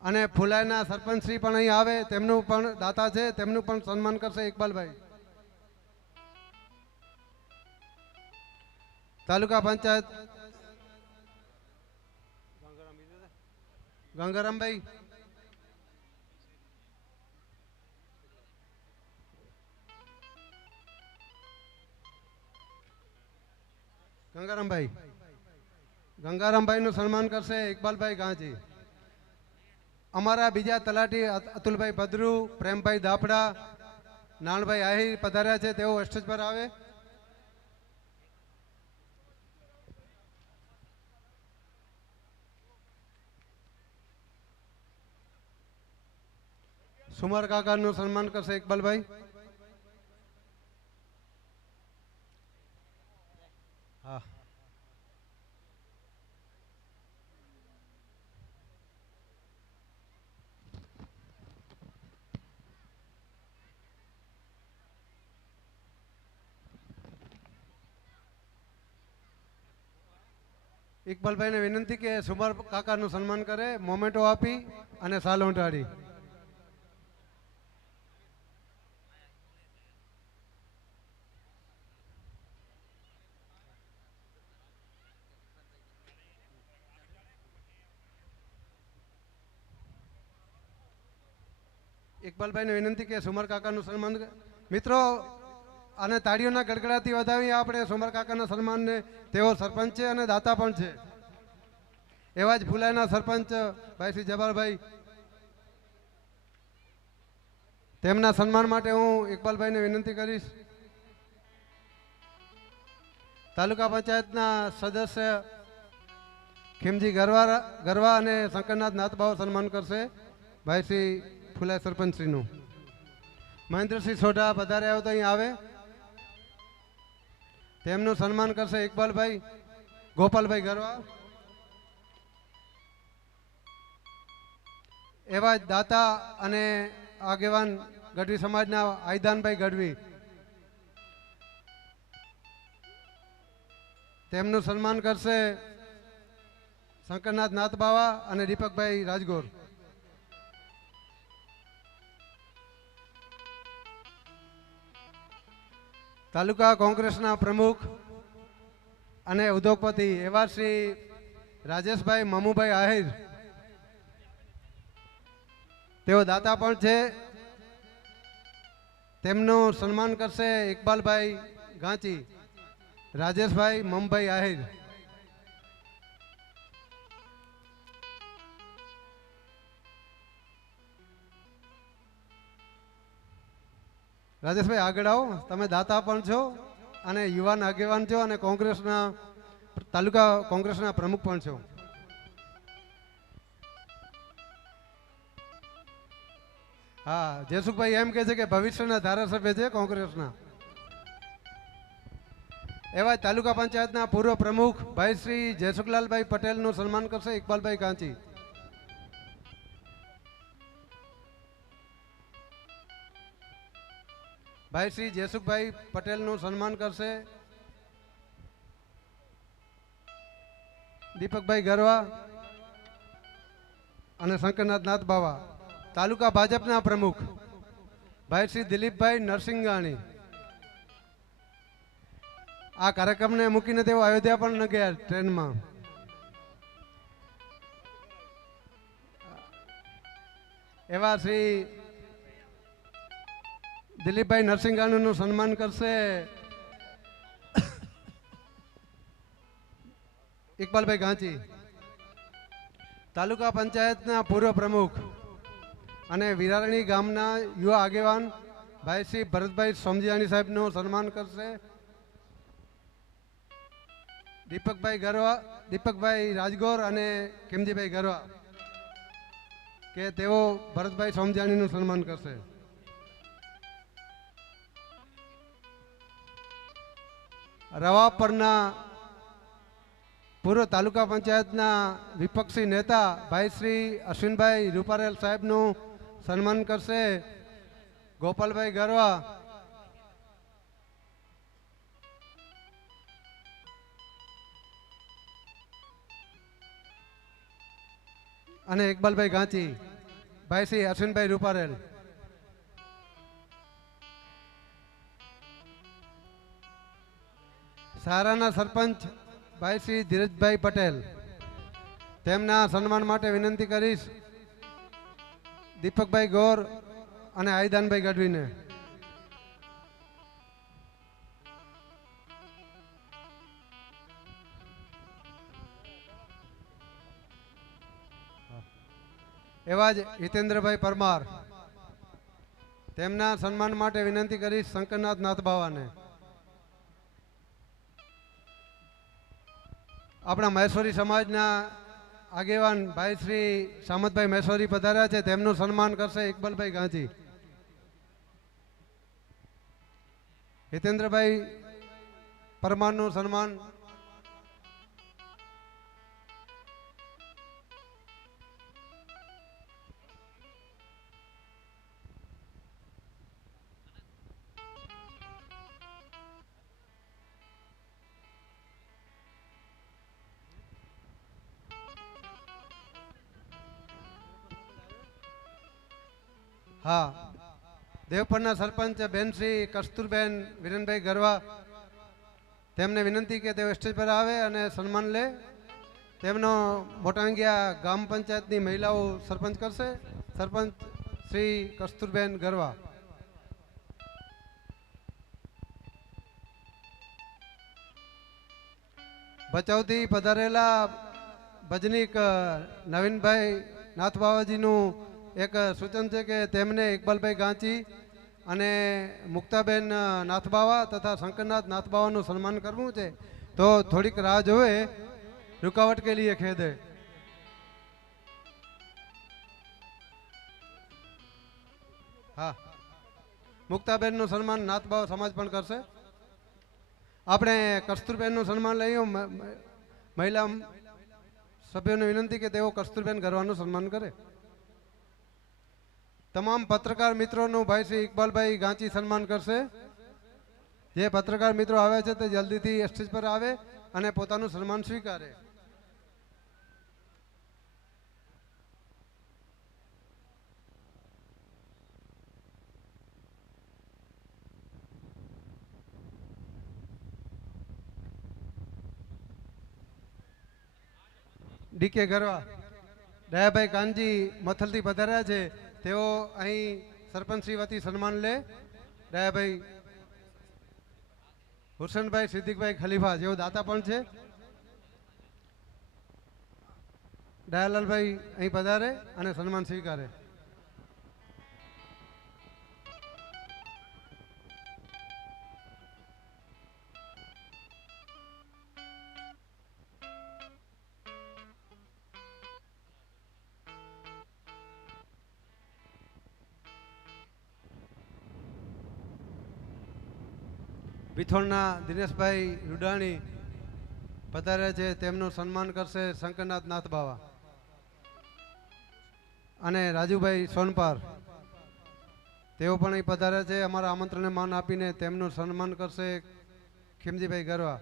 અને ફુલાઈના સરપંચ શ્રી પણ અહીં આવે, તેમનું પણ દાતા છે, તેમનું પણ સન્માન કરશે ઇકબાલભાઈ. તાલુકા પંચાયત ગંગારામભાઈ, ગંગારામભાઈનું સન્માન કરશે ઇકબાલભાઈ ગાંચી. અમારા બીજા તલાટી અતુલભાઈ ભદ્રુ, પ્રેમભાઈ દાપડા, નાણભાઈ આહિર પધાર્યા છે, તેઓ સ્ટેજ પર આવે. સુમાર કાકાનું સન્માન કરશે ઇકબાલભાઈ. હા, ઇકબાલભાઈને વિનંતી કે સુમાર કાકાનું સન્માન કરે, મોમેન્ટો આપી અને સાલ ઉંટાડી. ઇકબાલભાઈને વિનંતી કે સુમાર કાકાનું સન્માન. મિત્રો, અને તાળીઓના ગડગડાથી વધાવી આપણે સુમાર કાકાના સન્માનને. તેઓ સરપંચ છે અને દાતા પણ છે. એવા જ ફુલાઈના સરપંચ ભાઈ શ્રી જબારભાઈ, તેમના સન્માન માટે હું ઇકબાલભાઈને વિનંતી કરીશ. તાલુકા પંચાયતના સદસ્ય ખીમજી ગરવા અને શંકરનાથ નાથભાવ સન્માન કરશે ભાઈ શ્રી ફુલાઈ સરપંચ શ્રીનું. મહેન્દ્રસિંહ સોઢા પધારે આવો તો અહીં આવે, તેમનું સન્માન કરશે ઇકબાલભાઈ. ગોપાલભાઈ ગરવા, એવા જ દાતા અને આગેવાન ગઢવી સમાજના આયદાનભાઈ ગઢવી, તેમનું સન્માન કરશે શંકરનાથ નાથબાવા અને દીપકભાઈ રાજગોર. તાલુકા કોંગ્રેસના પ્રમુખ અને ઉદ્યોગપતિ એવા શ્રી રાજેશભાઈ મમુભાઈ આહિર, તેઓ દાતા પણ છે, તેમનું સન્માન કરશે ઇકબાલભાઈ ગાંચી, રાજેશભાઈ મમભાઈ આહિર. રાજેશભાઈ આગળ આવો, તમે દાતા પણ છો અને યુવાન આગેવાન છો અને કોંગ્રેસના તાલુકા કોંગ્રેસના પ્રમુખ પણ છો. હા, જયસુખભાઈ એમ કહે છે કે ભવિષ્યના ધારાસભ્ય છે કોંગ્રેસના. એવા તાલુકા પંચાયતના પૂર્વ પ્રમુખ ભાઈ શ્રી જયસુખલાલભાઈ પટેલનું સન્માન કરશે ઇકબાલભાઈ કાંચી. ભાઈ શ્રી જયસુખભાઈ પટેલનું સન્માન કરશે દીપકભાઈ ગરવા અને શંકરનાથ નાથબાવા. તાલુકા ભાજપના પ્રમુખ ભાઈ શ્રી દિલીપભાઈ નરસિંગાણી. આ કાર્યક્રમને મૂકીને તેઓ અયોધ્યા પણ ન ગયા ટ્રેનમાં. એવા શ્રી દિલીપભાઈ નરસિંગાણીનું સન્માન કરશે ઇકબાલભાઈ ગાંચી, તાલુકા પંચાયતના પૂર્વ પ્રમુખ અને વિરારણી ગામના યુવા આગેવાન ભાઈ શ્રી ભરતભાઈ સોમજીયાણી સાહેબનું સન્માન કરશે દીપકભાઈ રાજગોર અને કિમજીભાઈ ગરવા, કે તેઓ ભરતભાઈ સોમજીયાણીનું સન્માન કરશે. રવાપરના પૂર્વ તાલુકા પંચાયતના વિપક્ષી નેતા ભાઈ શ્રી અશ્વિનભાઈ રૂપારેલ સાહેબનું સન્માન કરશે ગોપાલભાઈ ગરવા. અને ઇકબાલભાઈ ગાંચી, ભાઈ શ્રી અશ્વિનભાઈ રૂપારેલ. સારાના સરપંચ ભાઈ શ્રી ધીરજભાઈ પટેલ, તેમના સન્માન માટે વિનંતી કરીશ દીપકભાઈ ગોર અને આઈદાનભાઈ ગઢવીને. એવા જ હિતેન્દ્રભાઈ પરમાર, તેમના સન્માન માટે વિનંતી કરીશ શંકરનાથ નાથબાવાને. આપણા મહેશ્વરી સમાજના આગેવાન ભાઈ શ્રી સામતભાઈ મહેશ્વરી પધાર્યા છે, તેમનું સન્માન કરશે ઇકબાલભાઈ ગાંચી. હિતેન્દ્રભાઈ પરમારનું સન્માન હા દેવપરના સરપંચ બેન શ્રી કસ્તુરબેન વિરેનભાઈ ગરવા, તેમને વિનંતી કે તેઓ સ્ટેજ પર આવે અને સન્માન લે. તેમનો મોટાંગિયા ગામ પંચાયતની મહિલાઓ સરપંચ કરશે. સરપંચ શ્રી કસ્તુરબેન ગરવા. ભચાઉથી પધારેલા ભજનીક નવીનભાઈ નાથબાવાજીનું એક સૂચન છે કે તેમને ઇકબાલભાઈ ગાંચી અને મુક્તાબેન નાથબાવા તથા શંકરનાથ નાથબાવાનું સન્માન કરવું છે, તો થોડીક રાહ જોવે, रुकावट के लिए खेद है. हाँ मुक्ताबेन નું સન્માન નાથબાવ સમાજ પણ કરશે. આપણે કસ્તુરબેન નું સન્માન લઈએ. મહિલા સભ્યોને વિનંતી કે તેઓ કસ્તુરબેન ગરવાનું સન્માન કરે. તમામ પત્રકાર મિત્રોનું ભાઈ શ્રી ઇકબાલભાઈ ગાંચી સન્માન કરશે. જે પત્રકાર મિત્રો આવ્યા છે તે જલ્દીથી સ્ટેજ પર આવે અને પોતાનું સન્માન સ્વીકારે. ડીકે ગરવા, દયાભાઈ કાનજી મથલથી પધાર્યા છે, તેઓ અહીં સરપંચ શ્રી વતી સન્માન લે. દયાભાઈ હુસનભાઈ સિદ્દીકભાઈ ખલીફા, જેઓ દાતા પણ છે. દયાલાલભાઈ અહીં પધારે અને સન્માન સ્વીકારે. વિથોણના દિનેશભાઈ રૂડાણી પધાર્યા છે, તેમનું સન્માન કરશે શંકરનાથ નાથબાવા. અને રાજુભાઈ સોનપાર, તેઓ પણ અહીં પધાર્યા છે. અમારા આમંત્રણને માન આપીને તેમનું સન્માન કરશે ખીમજીભાઈ ગરવા.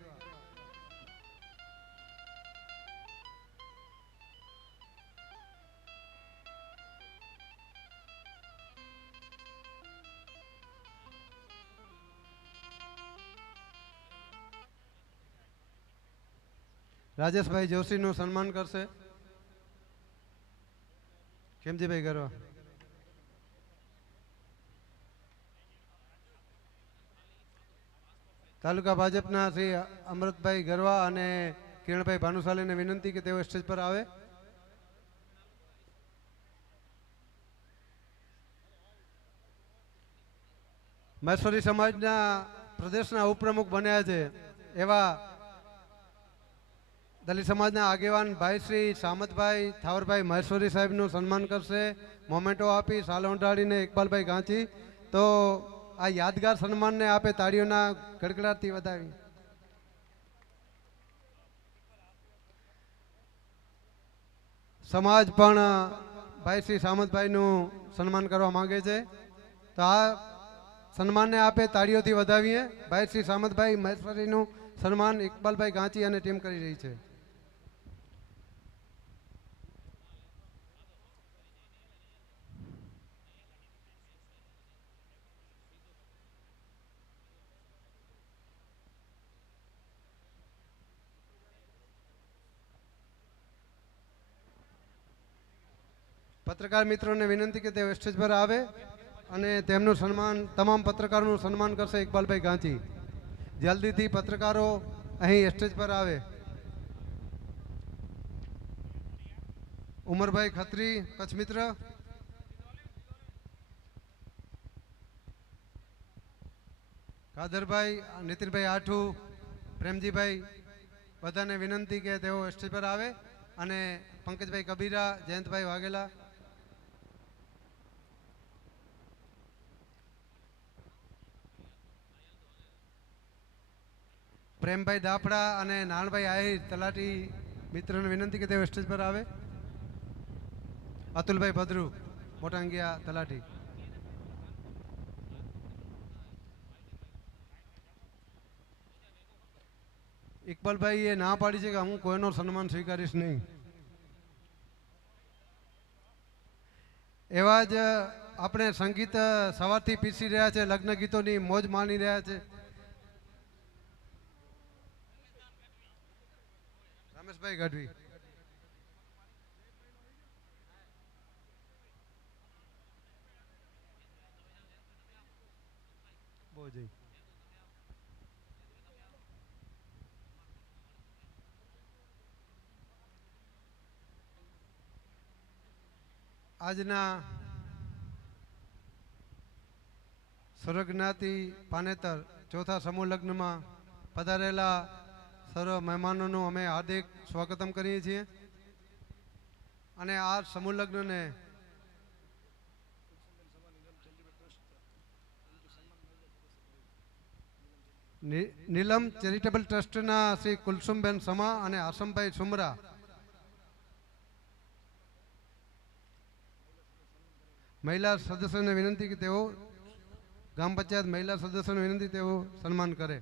રાજેશભાઈ જોશીનું સન્માન કરશે. ખેમજીભાઈ ગરવા. તાલુકા ભાજપના શ્રી અમૃતભાઈ ગરવા અને કિરણભાઈ ભાનુશાલીને વિનંતી કે તેઓ સ્ટેજ પર આવે. મહેશ્વરી સમાજના પ્રદેશના ઉપપ્રમુખ બન્યા છે એવા દલિત સમાજના આગેવાન ભાઈ શ્રી સામતભાઈ થાવરભાઈ મહેશ્વરી સાહેબનું સન્માન કરશે. મોમેન્ટો આપી સાલ ઉંટાડીને ઇકબાલભાઈ ગાંચી. તો આ યાદગાર સન્માનને આપે તાળીઓના ગડગડાટથી વધાવી. સમાજ પણ ભાઈ શ્રી સામતભાઈનું સન્માન કરવા માંગે છે. તો આ સન્માનને આપે તાળીઓથી વધાવીએ. ભાઈ શ્રી સામતભાઈ મહેશ્વરીનું સન્માન ઇકબાલભાઈ ગાંચી અને ટીમ કરી રહી છે. પત્રકાર મિત્રોને વિનંતી કે તેઓ સ્ટેજ પર આવે અને તેમનું સન્માન તમામ પત્રકારોનું સન્માન કરશે ઇકબાલભાઈ ગાંચી. જલ્દીથી પત્રકારો અહીં સ્ટેજ પર આવે. ઉમરભાઈ ખત્રી કચ્છ મિત્ર. કાદરભાઈ નીતિનભાઈ આઠુ પ્રેમજીભાઈ બધાને વિનંતી કે તેઓ સ્ટેજ પર આવે. અને પંકજભાઈ કબીરા જયંતભાઈ વાઘેલા. પ્રેમભાઈ દાફડા અને નાનભાઈ આહિર તલાટી મિત્રોને વિનંતી કે તેઓ સ્ટેજ પર આવે. અતુલભાઈ ભદ્રુ મોટાંગિયા તલાટી. ઇકબાલભાઈ એ ના પાડી છે કે હું કોઈનો સન્માન સ્વીકારીશ નહીં. એવા જ આપણે સંગીત સવારથી પીસી રહ્યા છે, લગ્ન ગીતોની મોજ માણી રહ્યા છે. રમેશભાઈ ગઢવી. બોજી. આજના સર્વજ્ઞાતિ પાનેતર ચોથા સમૂહ લગ્નમાં પધારેલા સર્વ મહેમાનોનું અમે હાર્દિક સ્વાગતમ કરીએ છીએ. અને આ સમૂહ લગ્નને નીલમ ચેરિટેબલ ટ્રસ્ટના શ્રી કુલસુમબેન સમા અને આસમભાઈ સુમરા મહિલા સદસ્યોને વિનંતી કે તેઓ ગ્રામ પંચાયત મહિલા સદસ્યોને વિનંતી તેઓ સન્માન કરે.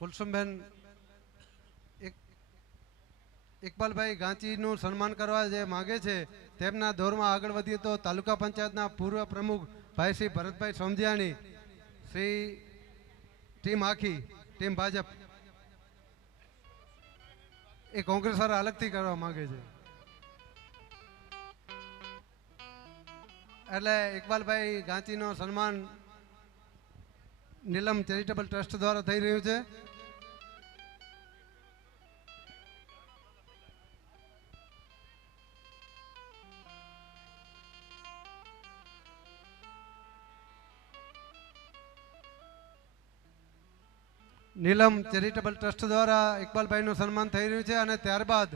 કુલસુમબેન ઇકબાલભાઈ ગાંચીનું સન્માન કરવા જે માગે છે તેમના દોરમાં આગળ વધીએ તો તાલુકા પંચાયતના પૂર્વ પ્રમુખ ભાઈ શ્રી ભરતભાઈ સોમજિયાણી, શ્રી ટીમ આખી ટીમ ભાજપ એ કોંગ્રેસ વાળા અલગથી કરવા માગે છે. એટલે ઇકબાલભાઈ ગાંચીનો સન્માન નીલમ ચેરિટેબલ ટ્રસ્ટ દ્વારા થઈ રહ્યું છે. નીલમ ચેરિટેબલ ટ્રસ્ટ દ્વારા ઇકબાલભાઈનું સન્માન થઈ રહ્યું છે. અને ત્યારબાદ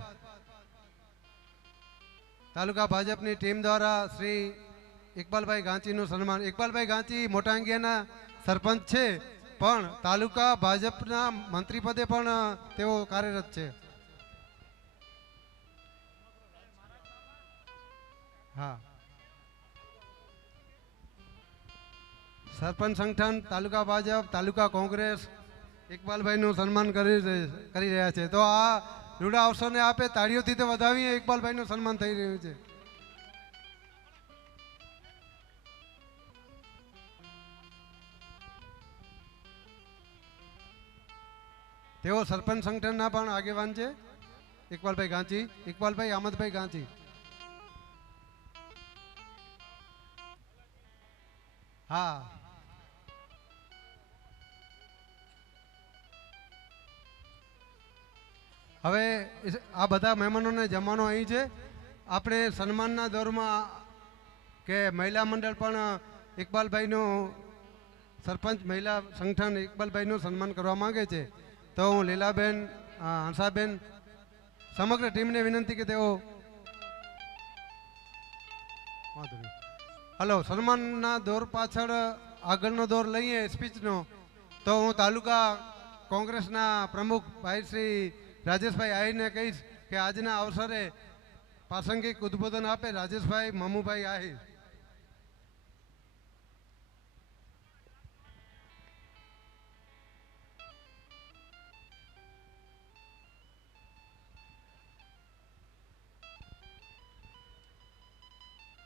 તાલુકા ભાજપની ટીમ દ્વારા શ્રી ઇકબાલભાઈ ગાંચીનું સન્માન. ઇકબાલભાઈ ગાંચી મોટાંગિયાના સરપંચ છે પણ તાલુકા ભાજપના મંત્રી પદે પણ તેઓ કાર્યરત છે. હા, સરપંચ સંગઠન, તાલુકા ભાજપ, તાલુકા કોંગ્રેસ ઇકબાલભાઈનું સન્માન કરી રહ્યા છે. તો આ રૂડા અવસરને આપે તાળીઓથી તો વધાવીએ. ઇકબાલભાઈનું સન્માન થઈ રહ્યું છે. તેઓ સરપંચ સંગઠનના પણ આગેવાન છે. ઇકબાલભાઈ ગાંચી, ઇકબાલભાઈ અહમદભાઈ ગાંચી. હા, હવે આ બધા મહેમાનોને જમવાનો અહીં છે. આપણે સન્માનના દોરમાં કે મહિલા મંડળ પણ ઇકબાલભાઈનું, સરપંચ મહિલા સંગઠન ઇકબાલભાઈનું સન્માન કરવા માંગે છે. તો હું લીલાબેન, હંસાબેન, સમગ્ર ટીમને વિનંતી કે તેઓ હલો સન્માનના દોર પાછળ આગળનો દોર લઈએ સ્પીચનો. તો હું તાલુકા કોંગ્રેસના પ્રમુખ ભાઈ શ્રી રાજેશભાઈ આહીરને કહીશ કે આજના અવસરે પ્રાસંગિક ઉદ્બોધન આપે. રાજેશભાઈ મમુભાઈ આહીર.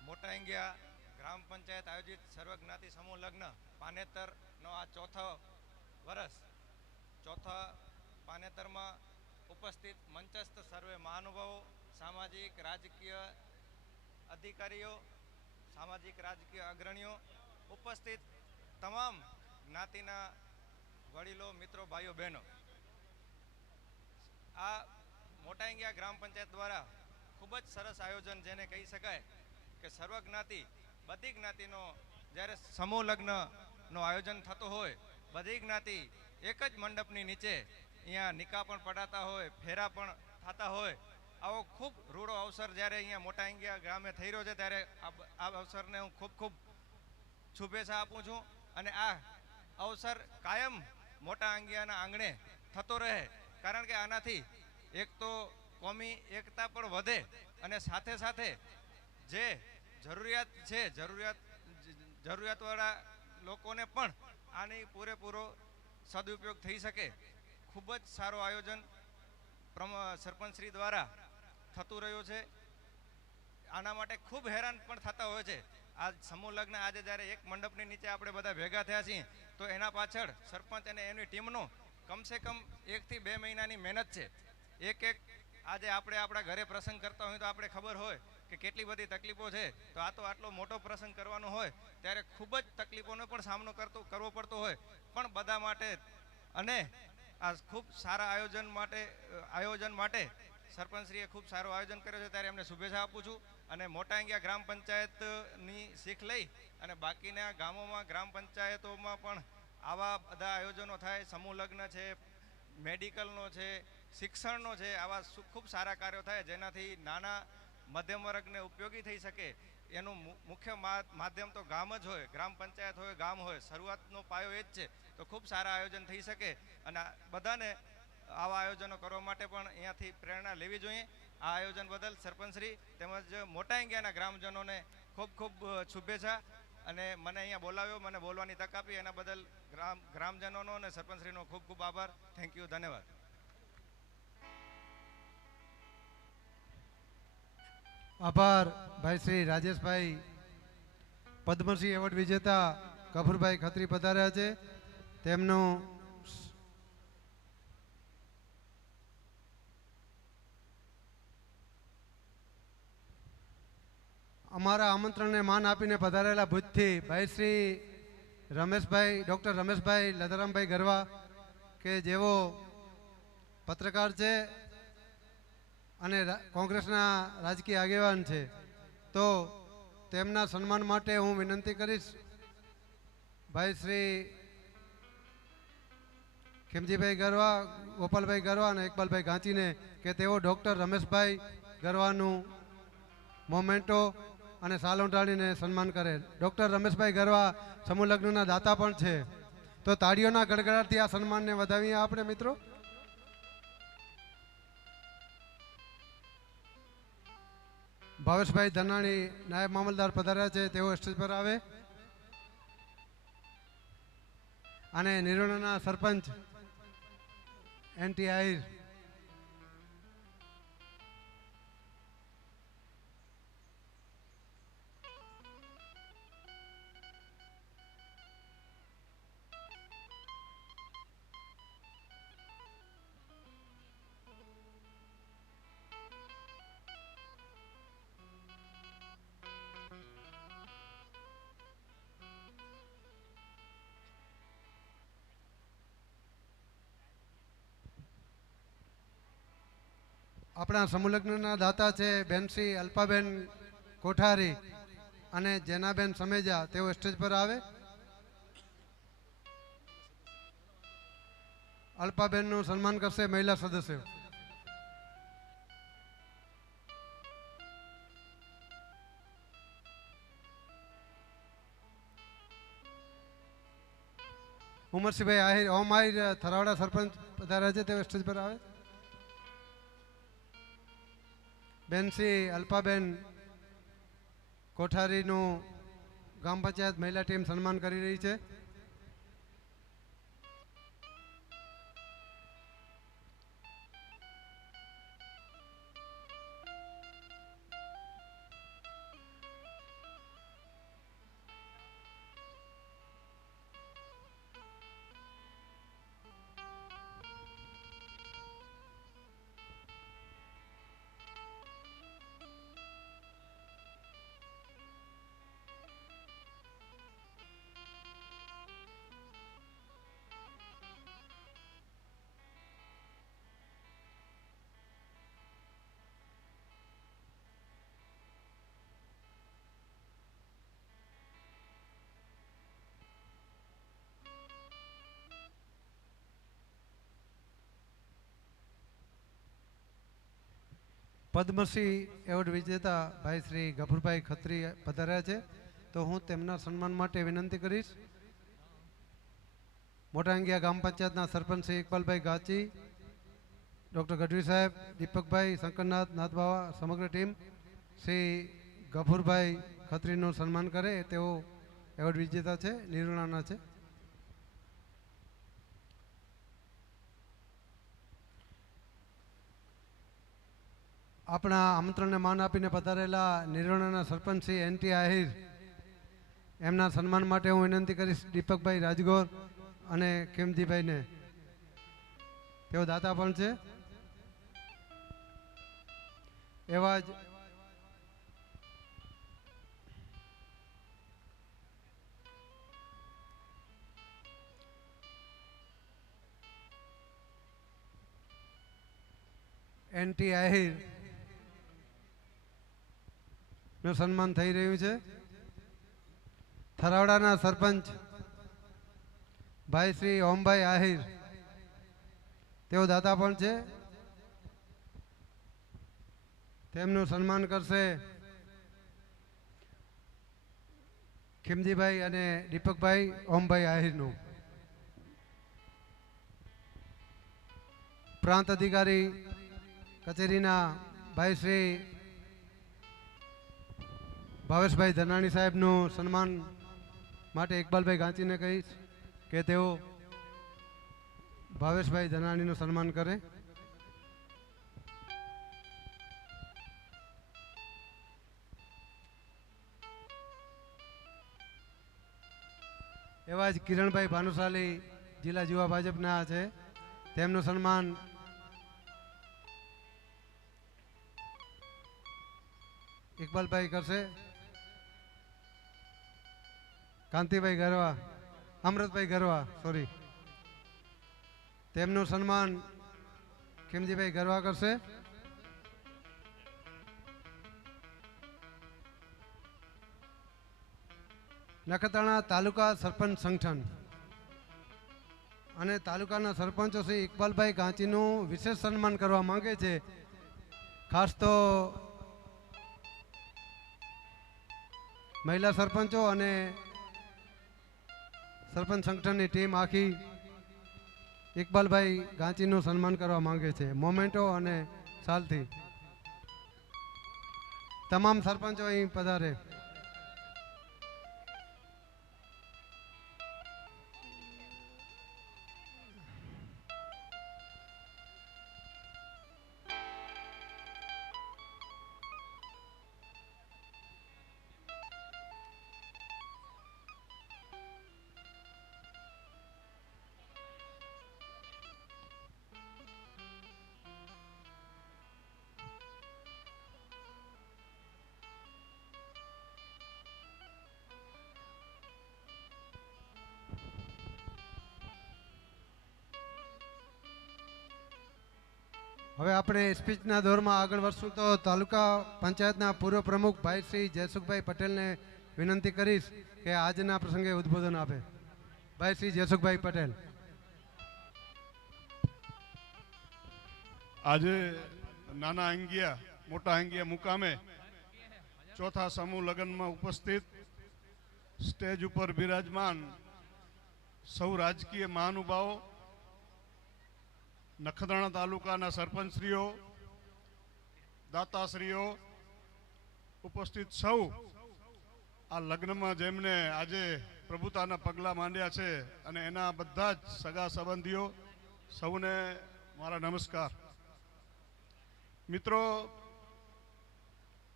મોટા અંગિયા ગ્રામ પંચાયત આયોજિત સર્વજ્ઞાતિ સમૂહ લગ્ન પાનેતરનો આ ચોથા પાનેતરમાં ઉપસ્થિત મંચસ્થ સર્વે મહાનુભાવો, સામાજિક રાજકીય અધિકારીઓ, સામાજિક રાજકીય અગ્રણીઓ, ઉપસ્થિત તમામ જ્ઞાતિના વડીલો, મિત્રો, ભાઈઓ, બહેનો, આ મોટા અંગિયા ગ્રામ પંચાયત દ્વારા ખૂબ જ સરસ આયોજન, જેને કહી શકાય કે સર્વજ્ઞાતિ બધી જ્ઞાતિનો જ્યારે સમૂહ લગ્નનું આયોજન થતું હોય, બધી જ્ઞાતિ એક જ મંડપની નીચે અહીંયા નિકાહ પણ પડાતા હોય, ફેરા પણ થતા હોય, આવો ખૂબ રૂડો અવસર જ્યારે અહીંયા મોટા અંગિયા ગામે થઈ રહ્યો છે, ત્યારે આ અવસરને હું ખૂબ ખૂબ શુભેચ્છા આપું છું. અને આ અવસર કાયમ મોટા અંગિયાના આંગણે થતો રહે, કારણ કે આનાથી એક તો કોમી એકતા પણ વધે અને સાથે સાથે જે જરૂરિયાત છે, જરૂરિયાતવાળા લોકોને પણ આની પૂરેપૂરો સદુપયોગ થઈ શકે. ખૂબ જ સારું આયોજન સરપંચશ્રી દ્વારા થતું રહ્યું છે. આના માટે ખૂબ હેરાન પણ થતા હોય છે. આ સમૂહ લગ્ન આજે જ્યારે એક મંડપની નીચે આપણે બધા ભેગા થયા છીએ, તો એના પાછળ સરપંચ અને એની ટીમનો કમસે કમ 1 થી 2 મહિનાની મહેનત છે. એક આજે આપણે આપણા ઘરે પ્રસંગ કરતા હોય તો આપણે ખબર હોય કે કેટલી બધી તકલીફો છે. તો આ તો આટલો મોટો પ્રસંગ કરવાનો હોય ત્યારે ખૂબ જ તકલીફોનો પણ સામનો કરવો પડતો હોય, પણ બધા માટે અને આ ખૂબ સારા આયોજન માટે સરપંચશ્રીએ ખૂબ સારું આયોજન કર્યું છે, ત્યારે એમને શુભેચ્છા આપું છું. અને મોટા અંગિયા ગ્રામ પંચાયતની શીખ લઈ અને બાકીના ગામોમાં, ગ્રામ પંચાયતોમાં પણ આવા બધા આયોજનો થાય. સમૂહ લગ્ન છે, મેડિકલનો છે, શિક્ષણનો છે, આવા ખૂબ સારા કાર્યો થાય, જેનાથી નાના મધ્યમ વર્ગને ઉપયોગી થઈ શકે. એનું મુખ્ય માધ્યમ તો ગામ જ હોય, ગ્રામ પંચાયત હોય, ગામ હોય. શરૂઆતનો પાયો એ જ છે. તો ખૂબ સારા આયોજન થઈ શકે અને બધાને આવા આયોજનો કરવા માટે પણ અહીંયાથી પ્રેરણા લેવી જોઈએ. આ આયોજન બદલ સરપંચશ્રી તેમજ મોટા અંગિયાના ગ્રામજનોને ખૂબ ખૂબ શુભેચ્છા. અને મને અહીંયા બોલાવ્યો, મને બોલવાની તક આપી, એના બદલ ગ્રામજનોનો અને સરપંચશ્રીનો ખૂબ ખૂબ આભાર. થેન્ક યુ, ધન્યવાદ. આભાર ભાઈ શ્રી રાજેશભાઈ. પદ્મશ્રી એવોર્ડ વિજેતા કપૂરભાઈ ખત્રી પધાર્યા છે. તેમનું અમારા આમંત્રણને માન આપીને પધારેલા ભુજથી ભાઈ શ્રી રમેશભાઈ, ડૉક્ટર રમેશભાઈ લધારામભાઈ ગરવા, કે જેઓ પત્રકાર છે અને કોંગ્રેસના રાજકીય આગેવાન છે. તો તેમના સન્માન માટે હું વિનંતી કરીશ ભાઈ શ્રી ખીમજીભાઈ ગરવા, ગોપાલભાઈ ગરવા અને ઇકબાલભાઈ ગાંચીને કે તેઓ ડૉક્ટર રમેશભાઈ ગરવાનું મોમેન્ટો અને સાલ ઓઢાડીને સન્માન કરે. ડૉક્ટર રમેશભાઈ ગરવા સમૂહ લગ્નના દાતા પણ છે. તો તો તાળીઓના ગડગડાટથી આ સન્માનને વધાવીએ આપણે મિત્રો. ભાવેશભાઈ ધનાણી નાયબ મામલતદાર પધાર્યા છે, તેઓ સ્ટેજ પર આવે. અને નિરોણાના સરપંચ એનટી આહિર આપણા સમૂહલગ્નના દાતા છે બેનશ્રી અલ્પાબેન કોઠારી અને જેનાબેન સમેજા, તેઓ સ્ટેજ પર આવે. અલ્પાબેનનું સન્માન કરશે મહિલા સદસ્યો. ઉમરસિંહભાઈ આહિર ઓમ આહિર થરાવડા સરપંચ પધાર્યા છે, તેઓ સ્ટેજ પર આવે. બેનશ્રી અલ્પાબેન કોઠારીનું ગ્રામ પંચાયત મહિલા ટીમ સન્માન કરી રહી છે. પદ્મશ્રી એવોર્ડ વિજેતા ભાઈ શ્રી ગફુરભાઈ ખત્રી પધાર્યા છે, તો હું તેમના સન્માન માટે વિનંતી કરીશ. મોટા અંગિયા ગ્રામ પંચાયતના સરપંચ શ્રી ઇકબાલભાઈ ગાચી, ડૉક્ટર ગઢવી સાહેબ, દીપકભાઈ, શંકરનાથ, નાથબાવા, સમગ્ર ટીમ શ્રી ગફુરભાઈ ખત્રીનું સન્માન કરે. તેઓ એવોર્ડ વિજેતા છે, નિર્ણાના છે. આપણા આમંત્રણને માન આપીને પધારેલા નિરોણાના સરપંચ શ્રી એનટી આહિર, એમના સન્માન માટે હું વિનંતી કરીશ દીપકભાઈ રાજગોર અને ખેમજીભાઈને. તેઓ દાતા પણ છે. એવા જ એનટી આહિર નું સન્માન થઈ રહ્યું છે. થરાવડાના સરપંચ ભાઈ શ્રી ઓમભાઈ આહિર, તેઓ દાતા પણ છે. તેમનું સન્માન કરશે ખીમજીભાઈ અને દીપકભાઈ ઓમભાઈ આહિરનું. પ્રાંત અધિકારી કચેરીના ભાઈ શ્રી ભાવેશભાઈ ધનાણી સાહેબનું સન્માન માટે ઇકબાલભાઈ ગાંચીને કહીશ કે તેઓ ભાવેશભાઈ ધનાણીનું સન્માન કરે. એવા જ કિરણભાઈ ભાનુશાલી જિલ્લા યુવા ભાજપના છે, તેમનું સન્માન ઇકબાલભાઈ કરશે. કાંતિભાઈ ગરવા, અમૃતભાઈ ગરવા, સોરી, તેમનું સન્માન ખીમજીભાઈ ગરવા કરશે. નખત્રાણા તાલુકા સરપંચ સંગઠન અને તાલુકાના સરપંચો શ્રી ઇકબાલભાઈ ગાંચીનું વિશેષ સન્માન કરવા માંગે છે. ખાસ તો મહિલા સરપંચો અને સરપંચ સંગઠનની ટીમ આખી ઇકબાલભાઈ ગાંચીનું સન્માન કરવા માંગે છે મોમેન્ટો અને સાલથી. તમામ સરપંચો અહીં પધારે. હવે આપણે સ્પીચના દોરમાં આગળ વધશું તો તાલુકા પંચાયતના પૂર્વ પ્રમુખ ભાઈ શ્રી જયસુખભાઈ પટેલને વિનંતી કરીશ કે આજના પ્રસંગે ઉદ્બોધન આપે. ભાઈ શ્રી જયસુખભાઈ પટેલ. આજે નાના અંગિયા મોટા અંગિયા મુકામે ચોથા સમૂહ લગ્નમાં ઉપસ્થિત સ્ટેજ ઉપર બિરાજમાન સૌ રાજકીય મહાનુભાવો, નખત્રાણા તાલુકાના સરપંચશ્રીઓ, દાતાશ્રીઓ, ઉપસ્થિત સૌ આ લગ્નમાં જેમને આજે પ્રભુતાના પગલાં માંડ્યા છે અને એના બધા જ સગા સંબંધીઓ, સૌને મારા નમસ્કાર. મિત્રો,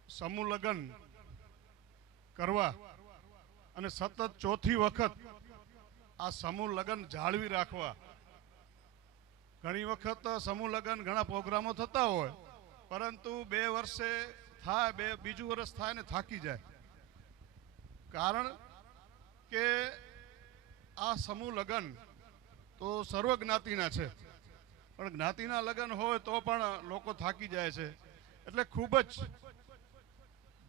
સમૂહ લગ્ન કરવા અને સતત ચોથી વખત આ સમૂહ લગ્ન જાળવી રાખવા. ઘણી વખત સમૂહ લગ્ન ઘણા પ્રોગ્રામો થતા હોય, પરંતુ 2 વર્ષે થાય, બીજું વર્ષ થાય ને થાકી જાય. કારણ કે આ સમૂહ લગ્ન તો સર્વ જ્ઞાતિના છે, પણ જ્ઞાતિના લગ્ન હોય તો પણ લોકો થાકી જાય છે. એટલે ખૂબ જ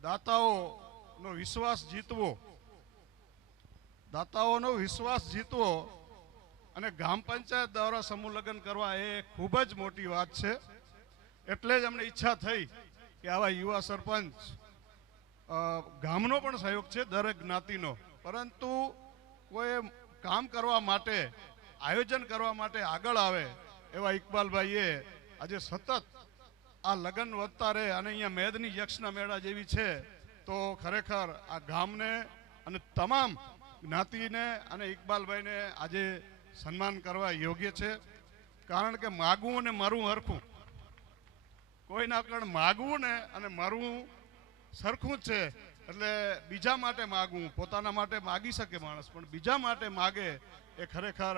દાતાઓનો વિશ્વાસ જીતવો અને ગ્રામ પંચાયત દ્વારા સમૂહ લગ્ન કરવા એ ખૂબ જ મોટી વાત છે. એટલે જ અમને ઈચ્છા થઈ કે આવા યુવા સરપંચ, ગામનો પણ સહયોગ છે દરેક જ્ઞાતિનો, પરંતુ કોઈ કામ કરવા માટે, આયોજન કરવા માટે આગળ આવે એવા ઇકબાલભાઈએ આજે સતત આ લગ્ન વધતા રહે. અને અહીંયા મેદની યક્ષના મેળા જેવી છે, તો ખરેખર આ ગામને અને તમામ જ્ઞાતિને અને ઇકબાલભાઈને આજે સન્માન કરવા યોગ્ય છે. કારણ કે માગવું અને મરવું હરખું, કોઈના કારણ માગવું ને અને મરવું સરખું જ છે. એટલે બીજા માટે માગવું, પોતાના માટે માગી શકે માણસ, પણ બીજા માટે માગે એ ખરેખર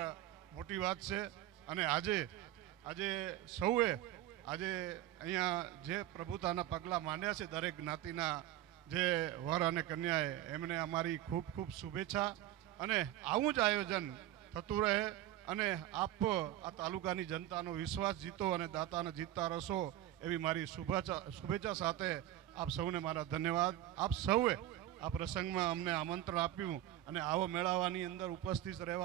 મોટી વાત છે. અને આજે સૌએ અહીંયા જે પ્રભુતાના પગલાં માંડ્યા છે દરેક જ્ઞાતિના જે વર અને કન્યાએ, એમને અમારી ખૂબ ખૂબ શુભેચ્છા. અને આવું જ આયોજન થતું રહે અને આપ આ તાલુકાની જનતાનો વિશ્વાસ જીતો અને દાતાને જીતતા રહેશો એવી મારી શુભેચ્છા સાથે આપ સૌને મારા ધન્યવાદ. આપ સૌએ આ પ્રસંગમાં અમને આમંત્રણ આપ્યું અને આવો મેળાવાની અંદર ઉપસ્થિત રહેવા